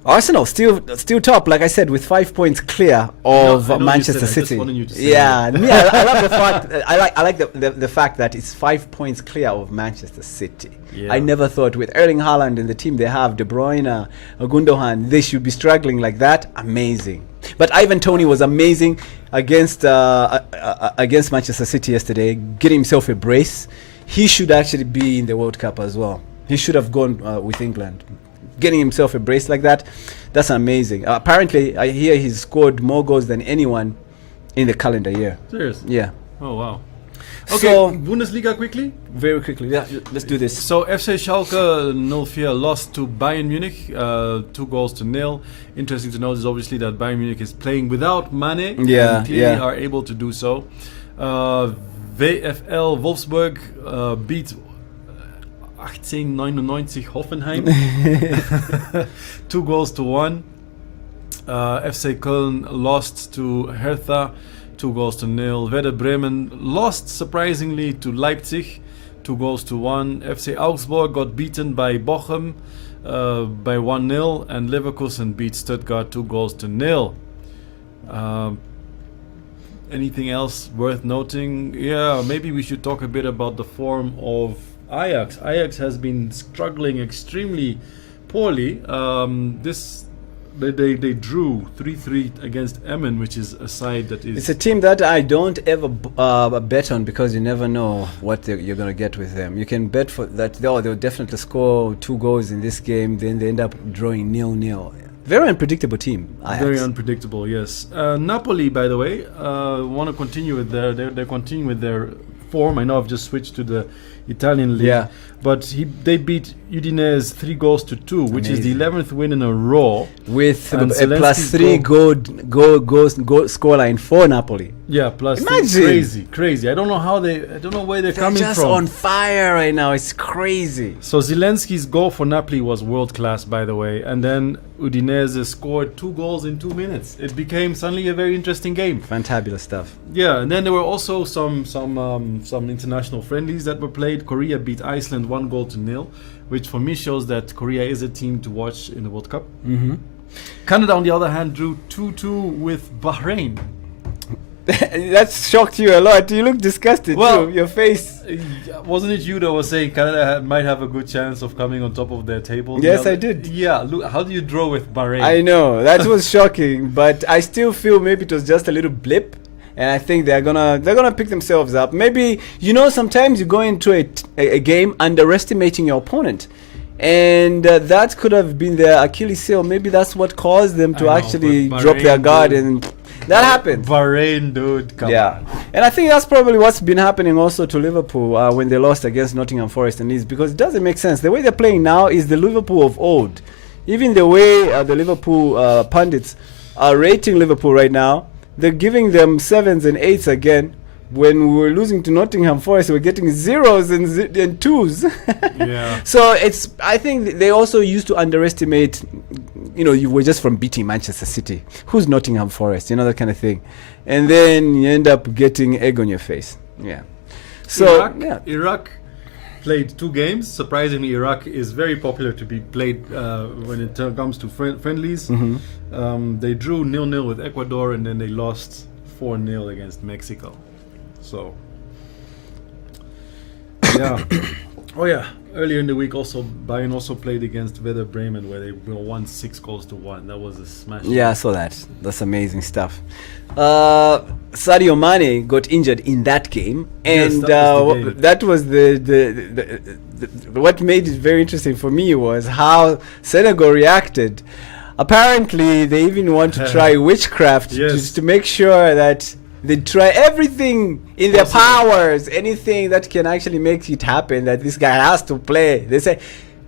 Arsenal still top, like I said, with 5 points clear of I know Manchester you said, I just City. wanted you to say Yeah, me, I love the fact. I like the fact that it's 5 points clear of Manchester City. Yeah. I never thought with Erling Haaland and the team they have, De Bruyne, Gundogan, they should be struggling like that. Amazing. But Ivan Toney was amazing against Manchester City yesterday, getting himself a brace. He should actually be in the World Cup as well. He should have gone with England. Getting himself a brace like that, that's amazing. Apparently, I hear he's scored more goals than anyone in the calendar year. Serious? Yeah. Oh, wow. Okay, So, Bundesliga quickly. very quickly, yeah, let's do this. So FC Schalke 04 lost to Bayern Munich, 2-0. Interesting to note is obviously that Bayern Munich is playing without Mane. Yeah, and clearly yeah. are able to do so. VfL Wolfsburg beat 1899 Hoffenheim. 2-1. FC Köln lost to Hertha, 2-0. Werder Bremen lost surprisingly to Leipzig, 2-1. FC Augsburg got beaten by Bochum by 1-0, and Leverkusen beat Stuttgart 2-0. Anything else worth noting? Yeah, maybe we should talk a bit about the form of Ajax. Ajax has been struggling extremely poorly. They drew 3-3 against Emmen, which is a side that is... It's a team that I don't ever bet on because you never know what you're going to get with them. You can bet for that they'll definitely score 2 goals in this game, then they end up drawing 0-0. Very unpredictable team, Ajax. Very unpredictable, yes. Napoli, by the way, want to continue with they're continuing with their form. I know I've just switched to the Italian league, Yeah. but they beat Udinese 3-2, which is the Amazing. 11th win in a row. With And a Zelensky's +3 goal scoreline for Napoli. Yeah, plus Imagine. crazy. I don't know where they're They're coming just from. on fire right now. It's crazy. So Zelensky's goal for Napoli was world class, by the way, and then Udinese scored 2 goals in 2 minutes. It became suddenly a very interesting game. Fantabulous stuff. Yeah, and then there were also some international friendlies that were played. Korea beat Iceland 1-0, which for me shows that Korea is a team to watch in the World Cup. Mm-hmm. Canada, on the other hand, drew 2-2 with Bahrain. That shocked you a lot. You look disgusted Well, too. Your face. Wasn't it you that was saying Canada might have a good chance of coming on top of their table? Yes, Yeah, I did. Yeah, look, how do you draw with Bahrain? I know that was shocking, but I still feel maybe it was just a little blip, and I think they're gonna pick themselves up. Maybe sometimes you go into a game underestimating your opponent, and that could have been their Achilles heel. Maybe that's what caused them to I know, actually but drop their Bahrain, guard, dude. and that happened. Bahrain, dude, come on. And I think that's probably what's been happening also to Liverpool when they lost against Nottingham Forest and Leeds, because it doesn't make sense. The way they're playing now is the Liverpool of old. Even the way the Liverpool pundits are rating Liverpool right now, they're giving them 7s and 8s again. When we were losing to Nottingham Forest, we're getting 0s and 2s. Yeah. So I think they also used to underestimate, you were just from beating Manchester City. Who's Nottingham Forest? That kind of thing. And then you end up getting egg on your face. Yeah. So, Iraq played 2 games. Surprisingly, Iraq is very popular to be played when it comes to friendlies. Mm-hmm. They drew 0-0 with Ecuador, and then they lost 4-0 against Mexico. So, yeah. Oh yeah. Earlier in the week, Bayern also played against Werder Bremen, where they won 6-1. That was a smash. Yeah, I saw that. That's amazing stuff. Sadio Mane got injured in that game, and Yes, that was the that was what made it very interesting for me was how Senegal reacted. apparently they even want to try witchcraft Yes. to make sure that they try everything in their powers, anything that can actually make it happen, that this guy has to play. They say,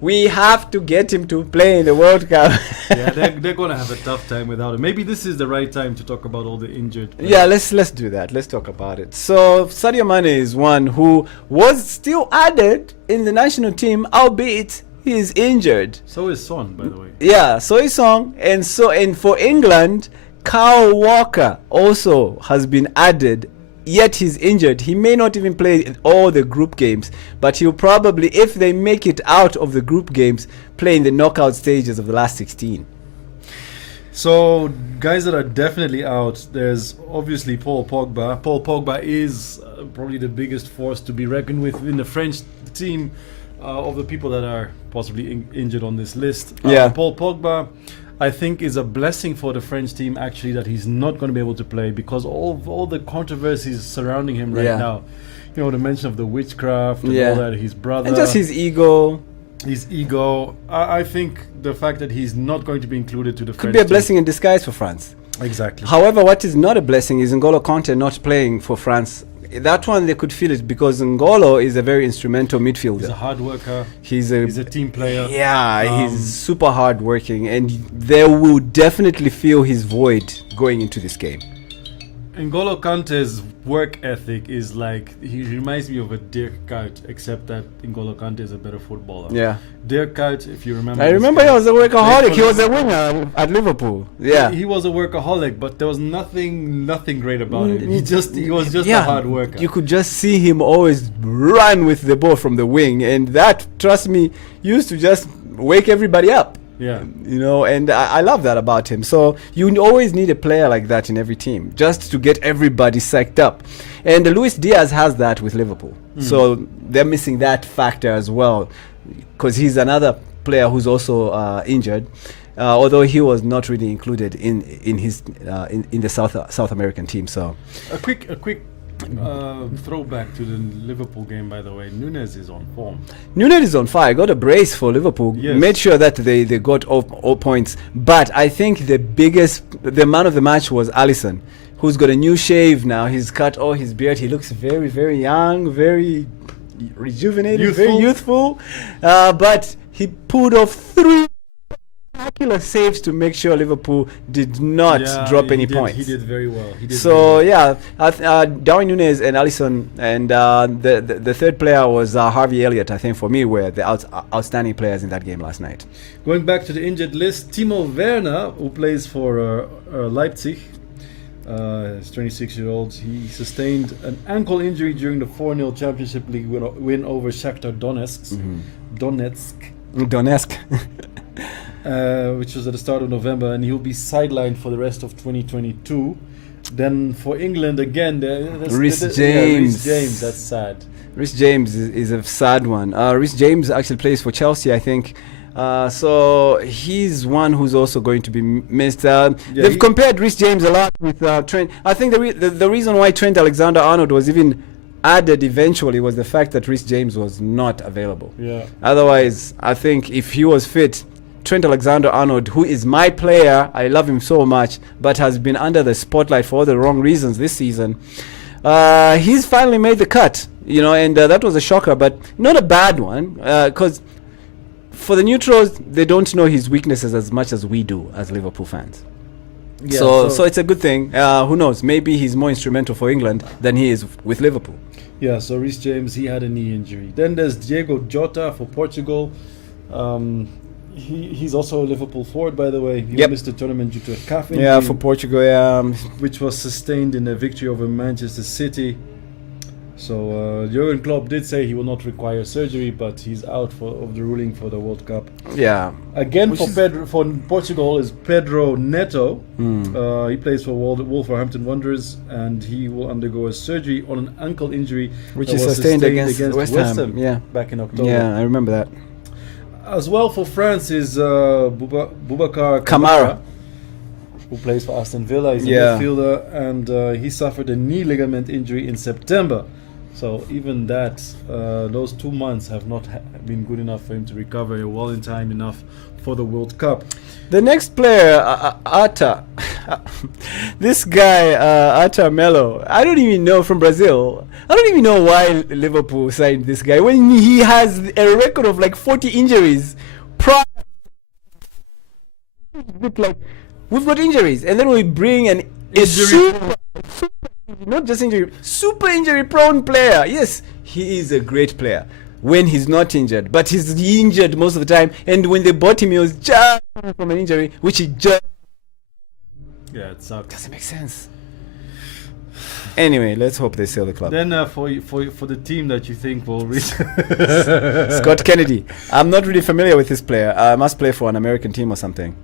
we have to get him to play in the World Cup. Yeah, they're going to have a tough time without him. Maybe this is the right time to talk about all the injured players. Yeah, let's do that. Let's talk about it. So Sadio Mane is one who was still added in the national team, albeit he is injured. So is Son, by the way. Yeah, so is Song, and for England, Kyle Walker also has been added. Yet he's injured. He may not even play in all the group games, but he'll probably, if they make it out of the group games, play in the knockout stages of the last 16. So, guys that are definitely out, there's obviously Paul Pogba. Paul Pogba is probably the biggest force to be reckoned with in the French team of the people that are possibly injured on this list. Yeah. Paul Pogba, I think, is a blessing for the French team, actually, that he's not going to be able to play because all the controversies surrounding him right now. You know, the mention of the witchcraft and all that, his brother. And just his ego. His ego. I think the fact that he's not going to be included to the Could French be a team. blessing in disguise for France. Exactly. However, what is not a blessing is N'Golo Kante not playing for France. That one they could feel it because N'Golo is a very instrumental midfielder. He's a hard worker. He's a team player. Yeah, he's super hard working, and they will definitely feel his void going into this game. N'Golo Kante's work ethic is like, he reminds me of a Dirk Kuyt, except that N'Golo Kante is a better footballer. Yeah. Dirk Kuyt, if you remember. I remember he was a workaholic. He was a winger at Liverpool. Yeah. He was a workaholic, but there was nothing great about him. He was just a hard worker. You could just see him always run with the ball from the wing, and that, trust me, used to just wake everybody up. Yeah. You know, and I love that about him. So you always need a player like that in every team, just to get everybody psyched up. And Luis Diaz has that with Liverpool. So they're missing that factor as well, because he's another player who's also injured, although he was not really included in the South American team. So A quick throwback to the Liverpool game, by the way. Nunes is on form. Nunes is on fire. Got a brace for Liverpool. Yes. Made sure that they got all points. But I think the man of the match was Alisson, who's got a new shave now. He's cut all his beard. He looks very, very young, very rejuvenated, very youthful. But he pulled off 3 spectacular saves to make sure Liverpool did not drop any points. He did very well. Darwin Núñez and Alisson, and the third player was Harvey Elliott. I think for me were the outstanding players in that game last night. Going back to the injured list, Timo Werner, who plays for Leipzig, he's 26-year-old. He sustained an ankle injury during the 4-0 Championship League win over Shakhtar Donetsk. Donetsk. Which was at the start of November, and he'll be sidelined for the rest of 2022. Then for England again, Reece James. That's sad. Reece James is a sad one. Reece James actually plays for Chelsea, I think. So he's one who's also going to be missed. They've compared Reece James a lot with Trent. I think the reason why Trent Alexander-Arnold was even added eventually was the fact that Reece James was not available. Yeah. Otherwise, I think if he was fit, Trent Alexander-Arnold, who is my player, I love him so much, but has been under the spotlight for all the wrong reasons this season. He's finally made the cut, and that was a shocker, but not a bad one, because for the neutrals, they don't know his weaknesses as much as we do as Liverpool fans. Yeah, so it's a good thing. Who knows? Maybe he's more instrumental for England than he is with Liverpool. Yeah, so Reece James, he had a knee injury. Then there's Diego Jota for Portugal. He's also a Liverpool forward, by the way. He missed the tournament due to a calf injury. Yeah, for Portugal, which was sustained in a victory over Manchester City. So Jurgen Klopp did say he will not require surgery, but he's out of the ruling for the World Cup. Yeah. Again, for Portugal is Pedro Neto. He plays for Wolverhampton Wanderers, and he will undergo a surgery on an ankle injury, which is sustained against West Ham. Back in October. Yeah, I remember that. As well for France is Boubacar Kamara, who plays for Aston Villa. He's a midfielder, and he suffered a knee ligament injury in September. So even that, those 2 months have not been good enough for him to recover well in time enough for the World Cup. The next player, Ata, this guy, Ata Melo, I don't even know, from Brazil. I don't even know why Liverpool signed this guy when he has a record of like 40 injuries. Like, we've got injuries, and then we bring a super, not just injury, super injury prone player. Yes, he is a great player when he's not injured, but he's injured most of the time. And when they bought him, he was just from an injury, which he just, yeah, it sucks. doesn't make sense. Anyway, let's hope they sell the club. Then for the team that you think will reach Scott Kennedy. I'm not really familiar with this player. I must play for an American team or something.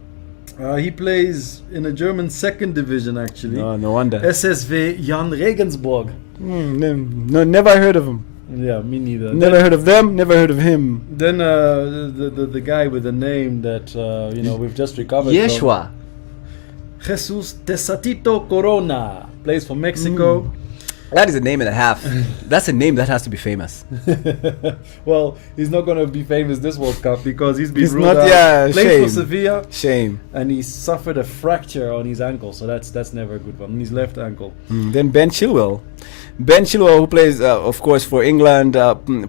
He plays in a German second division, actually. No wonder. SSV Jan Regensburg. No, never heard of him. Yeah, me neither. Never heard of them. Never heard of him. Then the guy with the name that we've just recovered. Yeshua. Jesus Tesatito Corona plays for Mexico. That is a name and a half. That's a name that has to be famous. Well, he's not going to be famous this World Cup because he's been He's ruled not, out. yeah, Played shame. for Sevilla, Shame. and he suffered a fracture on his ankle, so that's never a good one. On his left ankle. Then Ben Chilwell. Ben Chilwell, who plays, of course, for England,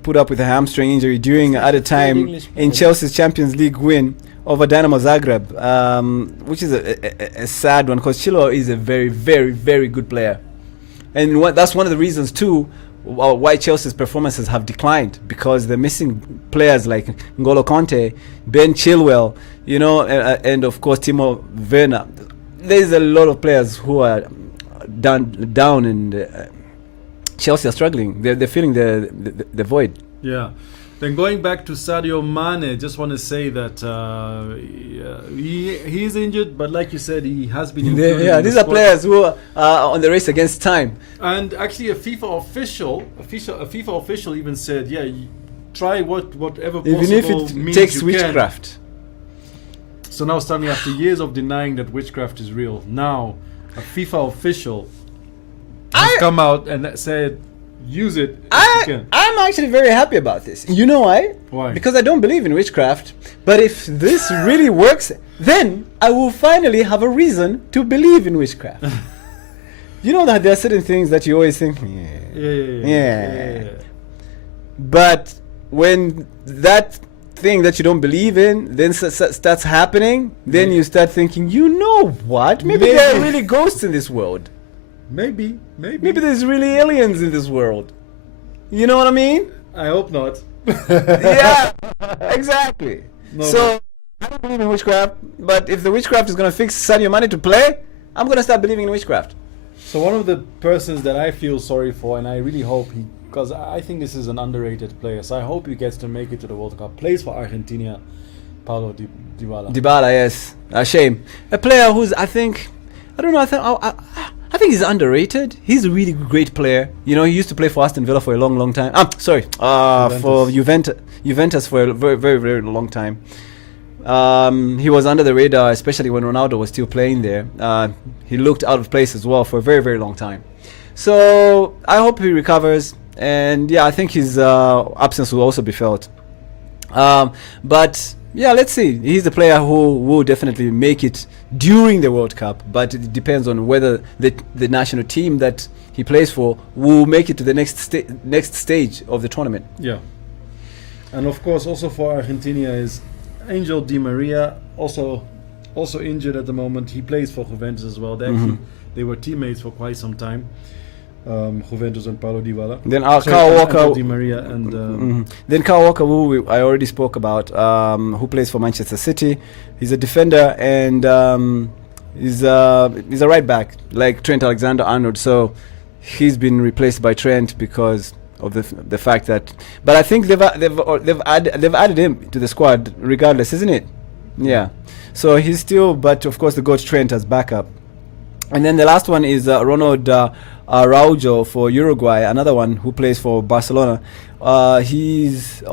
put up with a hamstring injury during, at a time, in Chelsea's Champions League win over Dynamo Zagreb, which is a sad one because Chilwell is a very, very, very good player. And that's one of the reasons, too, why Chelsea's performances have declined, because they're missing players like N'Golo Kante, Ben Chilwell, and of course Timo Werner. There's a lot of players who are down and Chelsea are struggling. They're feeling the void. Yeah. Then going back to Sadio Mane, just want to say that he is injured, but like you said, he has been included. Yeah, in these the are squad. players who are on the race against time. And actually, a FIFA official even said, yeah, try whatever possible Even if it means takes you witchcraft. Can. So now, suddenly, after years of denying that witchcraft is real, now a FIFA official has come out and said, use it if you can. I'm actually very happy about this. You know why? Why? Because I don't believe in witchcraft. But if this really works, then I will finally have a reason to believe in witchcraft. You know that there are certain things that you always think, yeah. But when that thing that you don't believe in then starts happening, then you start thinking, you know what? Maybe there are really ghosts in this world. Maybe There's really aliens in this world. You know what I mean? I hope not. Yeah, exactly. No, So I don't believe in witchcraft, but if the witchcraft is gonna fix Sadio Mane to play, I'm gonna start believing in witchcraft. So one of the persons that I feel sorry for, and I really hope because I think this is an underrated player, so I hope he gets to make it to the World Cup. Plays for Argentina, Paulo Dybala. Dybala, yes, a shame. A player who's I think he's underrated. He's a really great player. He used to play for Aston Villa for a long, long time. For Juventus for a very, very, very long time. He was under the radar, especially when Ronaldo was still playing there. He looked out of place as well for a very, very long time. So I hope he recovers. And yeah, I think his absence will also be felt. But yeah, let's see. He's the player who will definitely make it during the World Cup, but it depends on whether the national team that he plays for will make it to the next stage of the tournament. Yeah. And of course, also for Argentina is Angel Di Maria, also injured at the moment. He plays for Juventus as well. They were teammates for quite some time. Juventus and Paulo Dybala. Then Kyle Walker, Di Maria and then Kyle Walker, who I already spoke about, who plays for Manchester City. He's a defender and he's a right back like Trent Alexander-Arnold. So he's been replaced by Trent because of the fact that. But I think they've added him to the squad regardless, isn't it? Yeah. So he's still, but of course the coach Trent as backup. And then the last one is Ronald Araujo for Uruguay, another one who plays for Barcelona. He's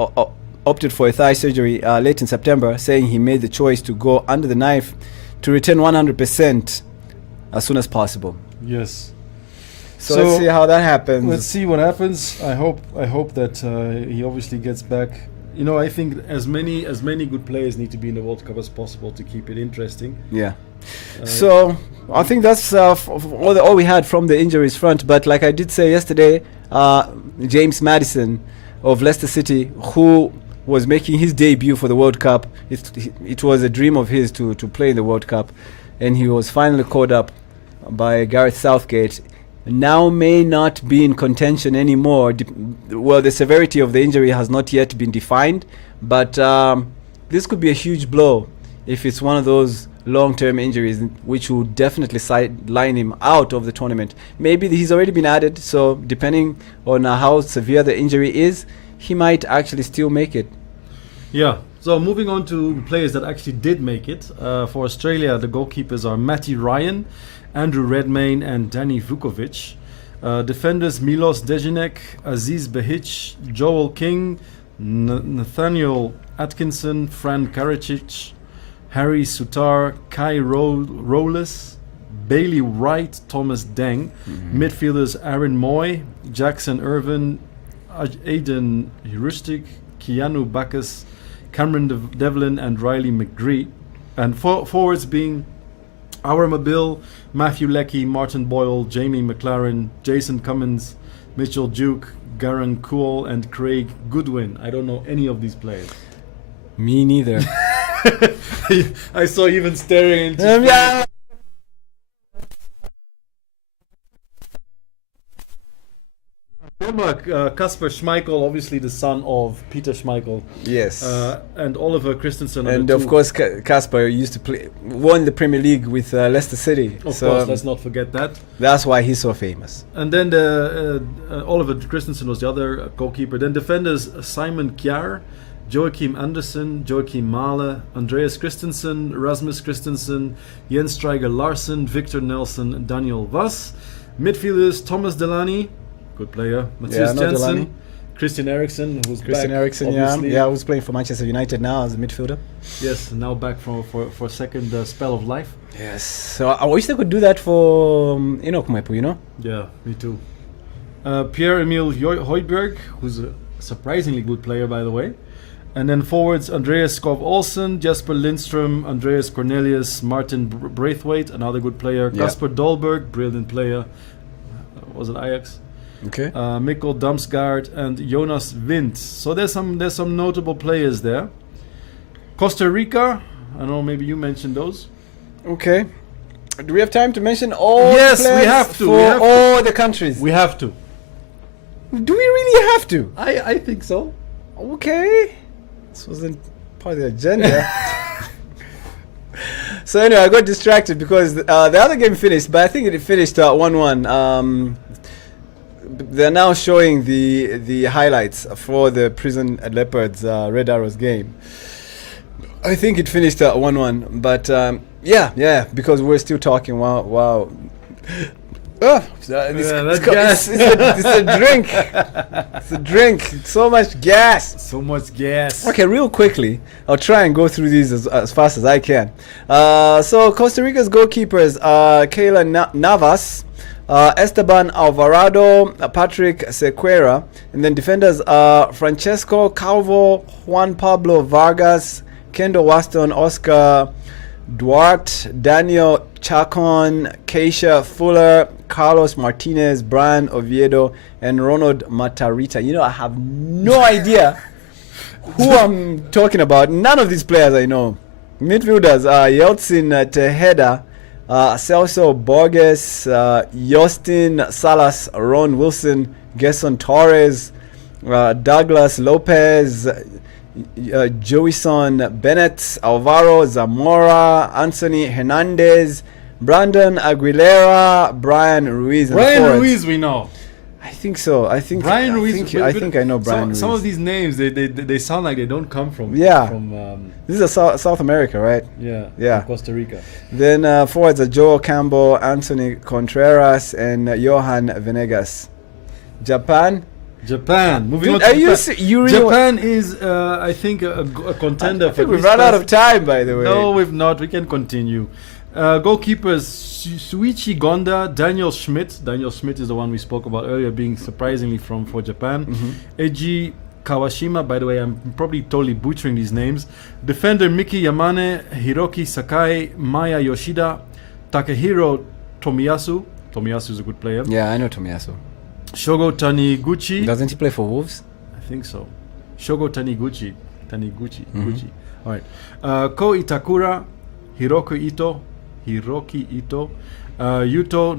opted for a thigh surgery late in September, saying he made the choice to go under the knife to return 100% as soon as possible. yes. So let's see how that happens. Let's see what happens. I hope that he obviously gets back. You know, I think as many good players need to be in the World Cup as possible to keep it interesting. Yeah. So I think that's all we had from the injuries front. But like I did say yesterday, James Maddison of Leicester City, who was making his debut for the World Cup, it was a dream of his to play in the World Cup, and he was finally called up by Gareth Southgate. Now may not be in contention anymore. Well, the severity of the injury has not yet been defined, but this could be a huge blow if it's one of those long-term injuries, which will definitely sideline him out of the tournament. Maybe he's already been added, so depending on how severe the injury is, he might actually still make it. Yeah. So moving on to players that actually did make it. For Australia, the goalkeepers are Matty Ryan, Andrew Redmayne and Danny Vukovic. Defenders Milos Dejanek, Aziz Behic, Joel King, Nathaniel Atkinson, Fran Karacic, Harry Sutar, Kai Rowles, Bailey Wright, Thomas Deng. Midfielders Aaron Moy, Jackson Irvin, Aidan Heuristic, Keanu Bacchus, Cameron Devlin and Riley McGree. And forwards being Aura Mabil, Matthew Leckie, Martin Boyle, Jamie McLaren, Jason Cummins, Mitchell Duke, Garan Kuhl and Craig Goodwin. I don't know any of these players. Me neither. I saw you even staring into Denmark, Kasper Schmeichel, obviously the son of Peter Schmeichel. Yes. And Oliver Christensen. And of course, Kasper used to won the Premier League with Leicester City. Of course, let's not forget that. That's why he's so famous. And then Oliver Christensen was the other goalkeeper. Then defenders Simon Kjaer, Joachim Andersen, Joachim Mahler, Andreas Christensen, Rasmus Christensen, Jens Stryger Larsen, Victor Nelson, Daniel Vass. Midfielders Thomas Delaney, good player, Matthias Jensen, Christian Eriksen, who's Christian back, Eriksen, obviously. who's playing for Manchester United now as a midfielder. Yes, now back for a second spell of life. Yes, so I wish they could do that for Enoch Mepu, you know? Yeah, me too. Pierre-Emile Højbjerg, who's a surprisingly good player, by the way. And then forwards, Andreas Skov Olsen, Jesper Lindström, Andreas Cornelius, Martin Braithwaite, another good player. Yeah. Kasper Dolberg, brilliant player. Was it Ajax? Okay. Mikkel Damsgaard and Jonas Wind. So there's some notable players there. Costa Rica, I don't know, maybe you mentioned those. Okay. Do we have time to mention all Yes, the players we have to. for all the countries? We have to. Do we really have to? I think so. Okay. This wasn't part of the agenda. So anyway, I got distracted because the other game finished, but I think it finished 1-1. They're now showing the highlights for the Prison Leopards Red Arrows game. I think it finished 1-1, but yeah, because we're still talking. Wow. It's a drink. It's a drink. So much gas. So much gas. Okay, real quickly, I'll try and go through these as fast as I can. So Costa Rica's goalkeepers are Keylor Navas, Esteban Alvarado, Patrick Sequeira, and then defenders are Francesco Calvo, Juan Pablo Vargas, Kendall Waston, Oscar Duarte, Daniel Chacon, Keisha Fuller, Carlos Martinez, Brian Oviedo, and Ronald Matarrita. You know, I have no idea who I'm talking about. None of these players I know. Midfielders are Yeltsin Tejeda, Celso Borges, Justin Salas, Ron Wilson, Gerson Torres, Douglas Lopez, Joeyson Bennett, Alvaro Zamora, Anthony Hernandez, Brandon Aguilera, Brian Ruiz. Brian Ruiz, we know. I think so. I think Brian Ruiz. I think I know Brian Ruiz. Some of these names, they sound like they don't come from. Yeah. From this is South America, right? Yeah. From Costa Rica. Then forwards are Joel Campbell, Anthony Contreras, and Johan Venegas. Japan. Moving on to Japan. Japan is, I think, a contender. I think we've run out of time, by the way. No, we've not. We can continue. Goalkeepers Suichi Gonda, Daniel Schmidt. Daniel Schmidt is the one we spoke about earlier, being surprisingly for Japan. Eiji Kawashima, by the way, I'm probably totally butchering these names. Defender Miki Yamane, Hiroki Sakai, Maya Yoshida, Takehiro Tomiyasu. Tomiyasu is a good player. Yeah, I know Tomiyasu. Shogo Taniguchi. Doesn't he play for Wolves? I think so. Shogo Taniguchi. Gucci. All right. Ko Itakura, Hiroki Ito, Yuto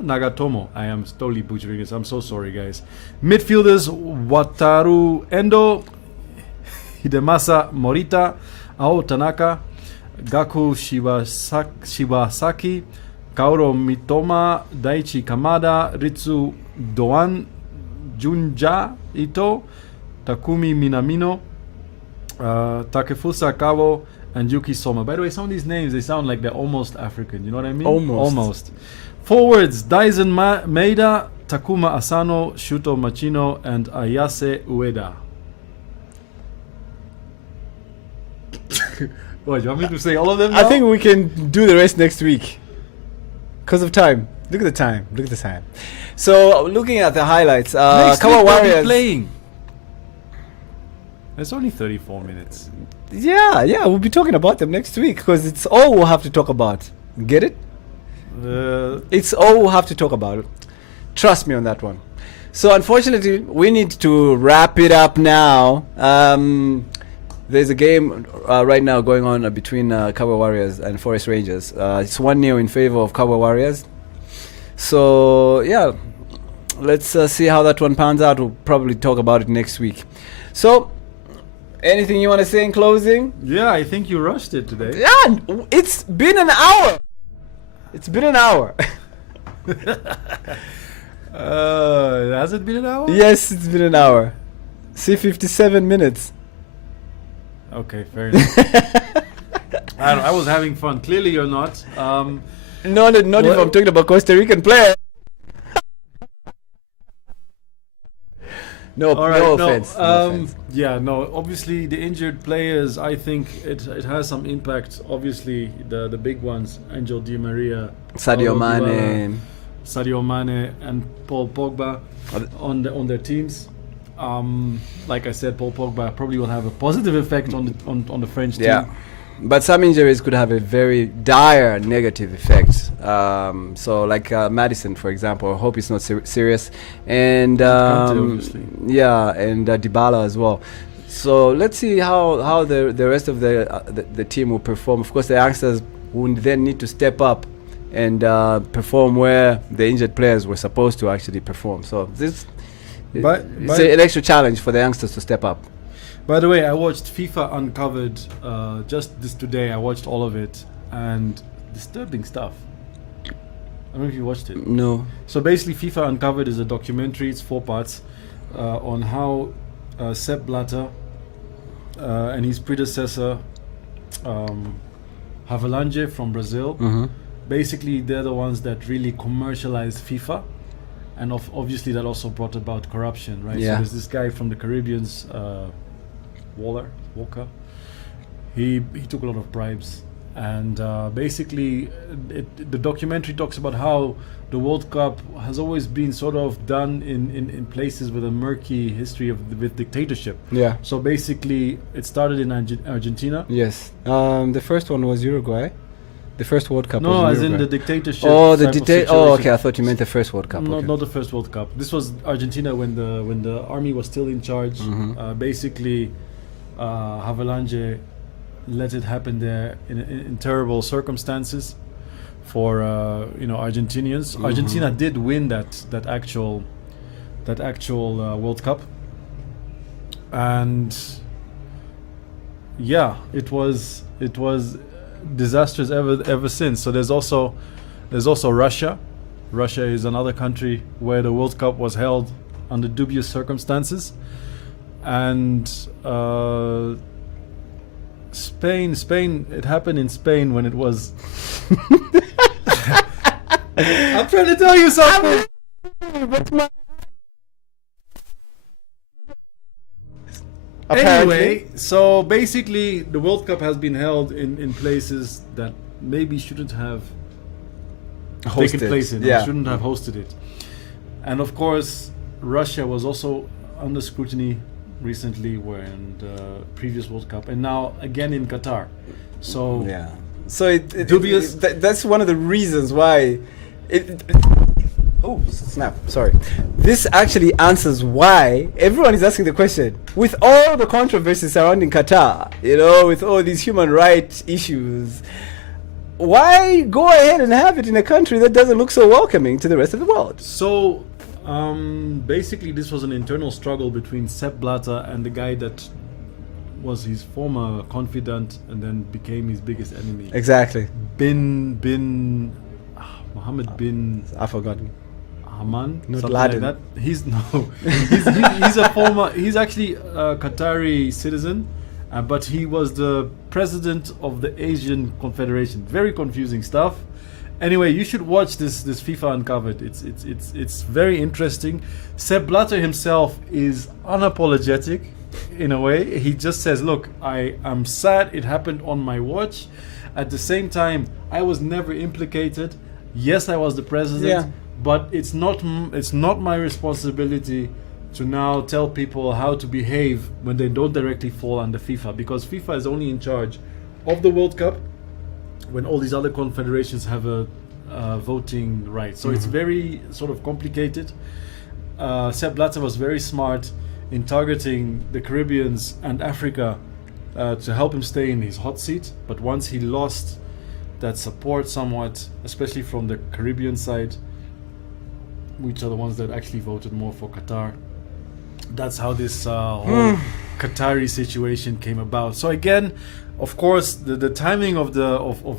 Nagatomo. I am totally butchering this. I'm so sorry, guys. Midfielders Wataru Endo, Hidemasa Morita, Ao Tanaka, Gaku Shibasaki, Kaoru Mitoma, Daichi Kamada, Ritsu Doan, Junja Ito, Takumi Minamino, Takefusa Kawo, and Yuki Soma. By the way, some of these names, they sound like they're almost African. You know what I mean? Almost. Forwards, Daisen Maeda, Takuma Asano, Shuto Machino, and Ayase Ueda. What, you want me to say all of them now? I think we can do the rest next week. Because of time. Look at the time. So, looking at the highlights, Kawa Warriors playing. It's only 34 minutes. Yeah, we'll be talking about them next week because it's all we'll have to talk about. Get it? It's all we'll have to talk about. Trust me on that one. So, unfortunately, we need to wrap it up now. There's a game right now going on between Kawa Warriors and Forest Rangers. It's 1-0 in favor of Kawa Warriors. So, yeah, let's see how that one pans out. We'll probably talk about it next week. So, anything you want to say in closing? Yeah, I think you rushed it today. Yeah, it's been an hour. Has it been an hour? Yes, it's been an hour. See, 57 minutes. Okay, fair enough. I was having fun. Clearly, you're not. Not if I'm talking about Costa Rican players. No offense. Yeah, no. Obviously, the injured players. I think it has some impact. Obviously, the big ones: Angel Di Maria, Sadio Mane, and Paul Pogba on their teams. Like I said, Paul Pogba probably will have a positive effect on the French team. Yeah, but some injuries could have a very dire negative effect. So, like Madison, for example, I hope it's not serious, and Dybala as well. So let's see how the rest of the team will perform. Of course, the youngsters will then need to step up and perform where the injured players were supposed to actually perform. So it's an extra challenge for the youngsters to step up. By the way, I watched FIFA Uncovered just this today. I watched all of it, and disturbing stuff. I don't know if you watched it. No. So basically, FIFA Uncovered is a documentary. It's 4 parts on how Sepp Blatter and his predecessor Havelange from Brazil. Basically, they're the ones that really commercialized FIFA. And obviously that also brought about corruption, right? Yeah. So there's this guy from the Caribbeans, Walker. He took a lot of bribes, and basically the documentary talks about how the World Cup has always been sort of done in places with a murky history with dictatorship. Yeah. So basically it started in Argentina. Yes. The first one was Uruguay. The first World Cup. No, was as Uruguay. in the dictatorship. Oh, the situation. Oh, okay. I thought you meant the first World Cup. Not the first World Cup. This was Argentina when the army was still in charge. Basically, Havelange let it happen there in terrible circumstances for Argentinians. Argentina did win that actual World Cup, and yeah, it was disastrous ever since. So there's also Russia. Russia is another country where the World Cup was held under dubious circumstances, and Spain. It happened in Spain when it was. I'm trying to tell you something. Apparently. Anyway, so basically, the World Cup has been held in places that maybe shouldn't have taken place in, or shouldn't have hosted it. And of course, Russia was also under scrutiny recently, when the previous World Cup, and now again in Qatar. So So dubious. That's one of the reasons why. Oh snap! Sorry. This actually answers why everyone is asking the question. With all the controversy surrounding Qatar, with all these human rights issues, why go ahead and have it in a country that doesn't look so welcoming to the rest of the world? So basically, this was an internal struggle between Sepp Blatter and the guy that was his former confidant and then became his biggest enemy. Exactly. Mohammed bin I forgot. Haman, Not something Laden. like that. He's actually a Qatari citizen, but he was the president of the Asian Confederation. Very confusing stuff. Anyway, you should watch this FIFA Uncovered. It's very interesting. Sepp Blatter himself is unapologetic in a way. He just says, "Look, I am sad it happened on my watch. At the same time, I was never implicated. Yes, I was the president, but it's not my responsibility to now tell people how to behave when they don't directly fall under FIFA, because FIFA is only in charge of the World Cup, when all these other confederations have a voting right. So it's very sort of complicated. Sepp Blatter was very smart in targeting the Caribbeans and Africa to help him stay in his hot seat. But once he lost that support somewhat, especially from the Caribbean side, which are the ones that actually voted more for Qatar, that's how this whole Qatari situation came about. So again, of course, the timing of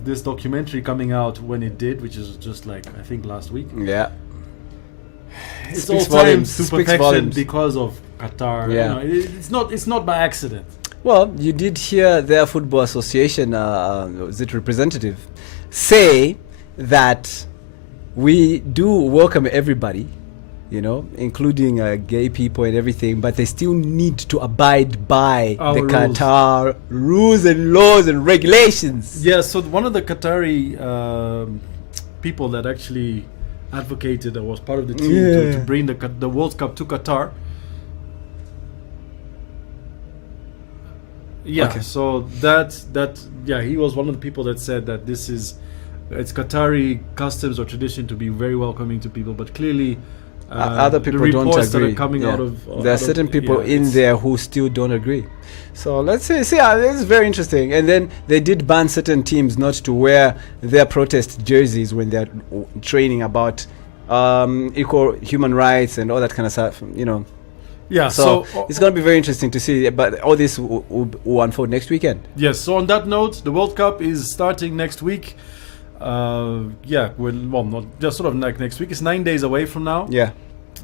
this documentary coming out when it did, which is just like I think last week. Yeah. It's Speaks all volumes. timed to Speaks perfection volumes. because of Qatar. Yeah. It's not by accident. Well, you did hear their football association, representative, say that we do welcome everybody, including gay people and everything, but they still need to abide by the rules. Qatar rules and laws and regulations. Yeah, so one of the Qatari people that actually advocated or was part of the team to bring the World Cup to Qatar. Yeah, Okay. so he was one of the people that said that it's Qatari customs or tradition to be very welcoming to people, but clearly Other people the don't reports agree. that are coming out of there are certain people in there who still don't agree. So let's see. This is very interesting. And then they did ban certain teams not to wear their protest jerseys when they're training about equal human rights and all that kind of stuff. Yeah, So it's going to be very interesting to see. But all this will unfold next weekend. yes. So on that note, the World Cup is starting next week. Not just sort of like next week. It's 9 days away from now. Yeah.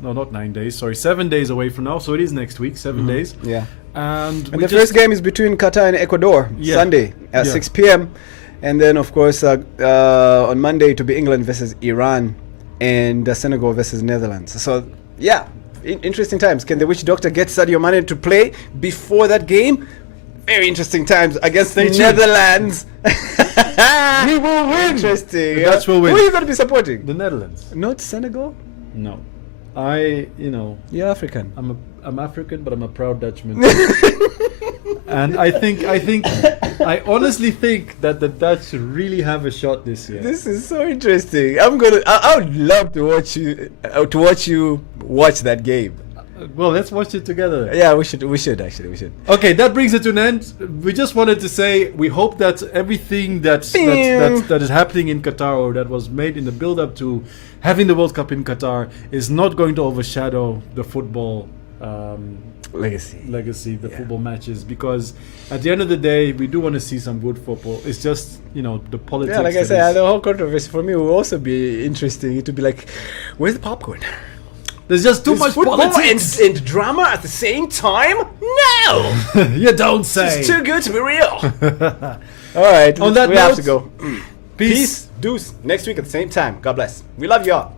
No, not 9 days. Sorry, 7 days away from now. So it is next week, 7 days. Yeah. And the first game is between Qatar and Ecuador, Sunday at 6 p.m. And then, of course, on Monday to be England versus Iran and Senegal versus Netherlands. So, interesting times. Can the witch doctor get Sadio Mane to play before that game? Very interesting times against the Netherlands. We will win. Interesting. The Dutch will win. Who are you going to be supporting? The Netherlands. Not Senegal? No. You're African. I'm African, but I'm a proud Dutchman. And I honestly think that the Dutch really have a shot this year. This is so interesting. I would love to watch you watch that game. Well, let's watch it together. Yeah, we should actually. Okay, that brings it to an end. We just wanted to say we hope that everything that is happening in Qatar, or that was made in the build-up to having the World Cup in Qatar, is not going to overshadow the football legacy, the football matches, because at the end of the day, we do want to see some good football. It's just the politics. Yeah, like I said, the whole controversy for me will also be interesting. It would be like, where's the popcorn? There's just too much politics and drama at the same time? No! You don't say. It's too good to be real. All right, on that we note, have to go. Peace. Deuce. Next week at the same time. God bless. We love y'all.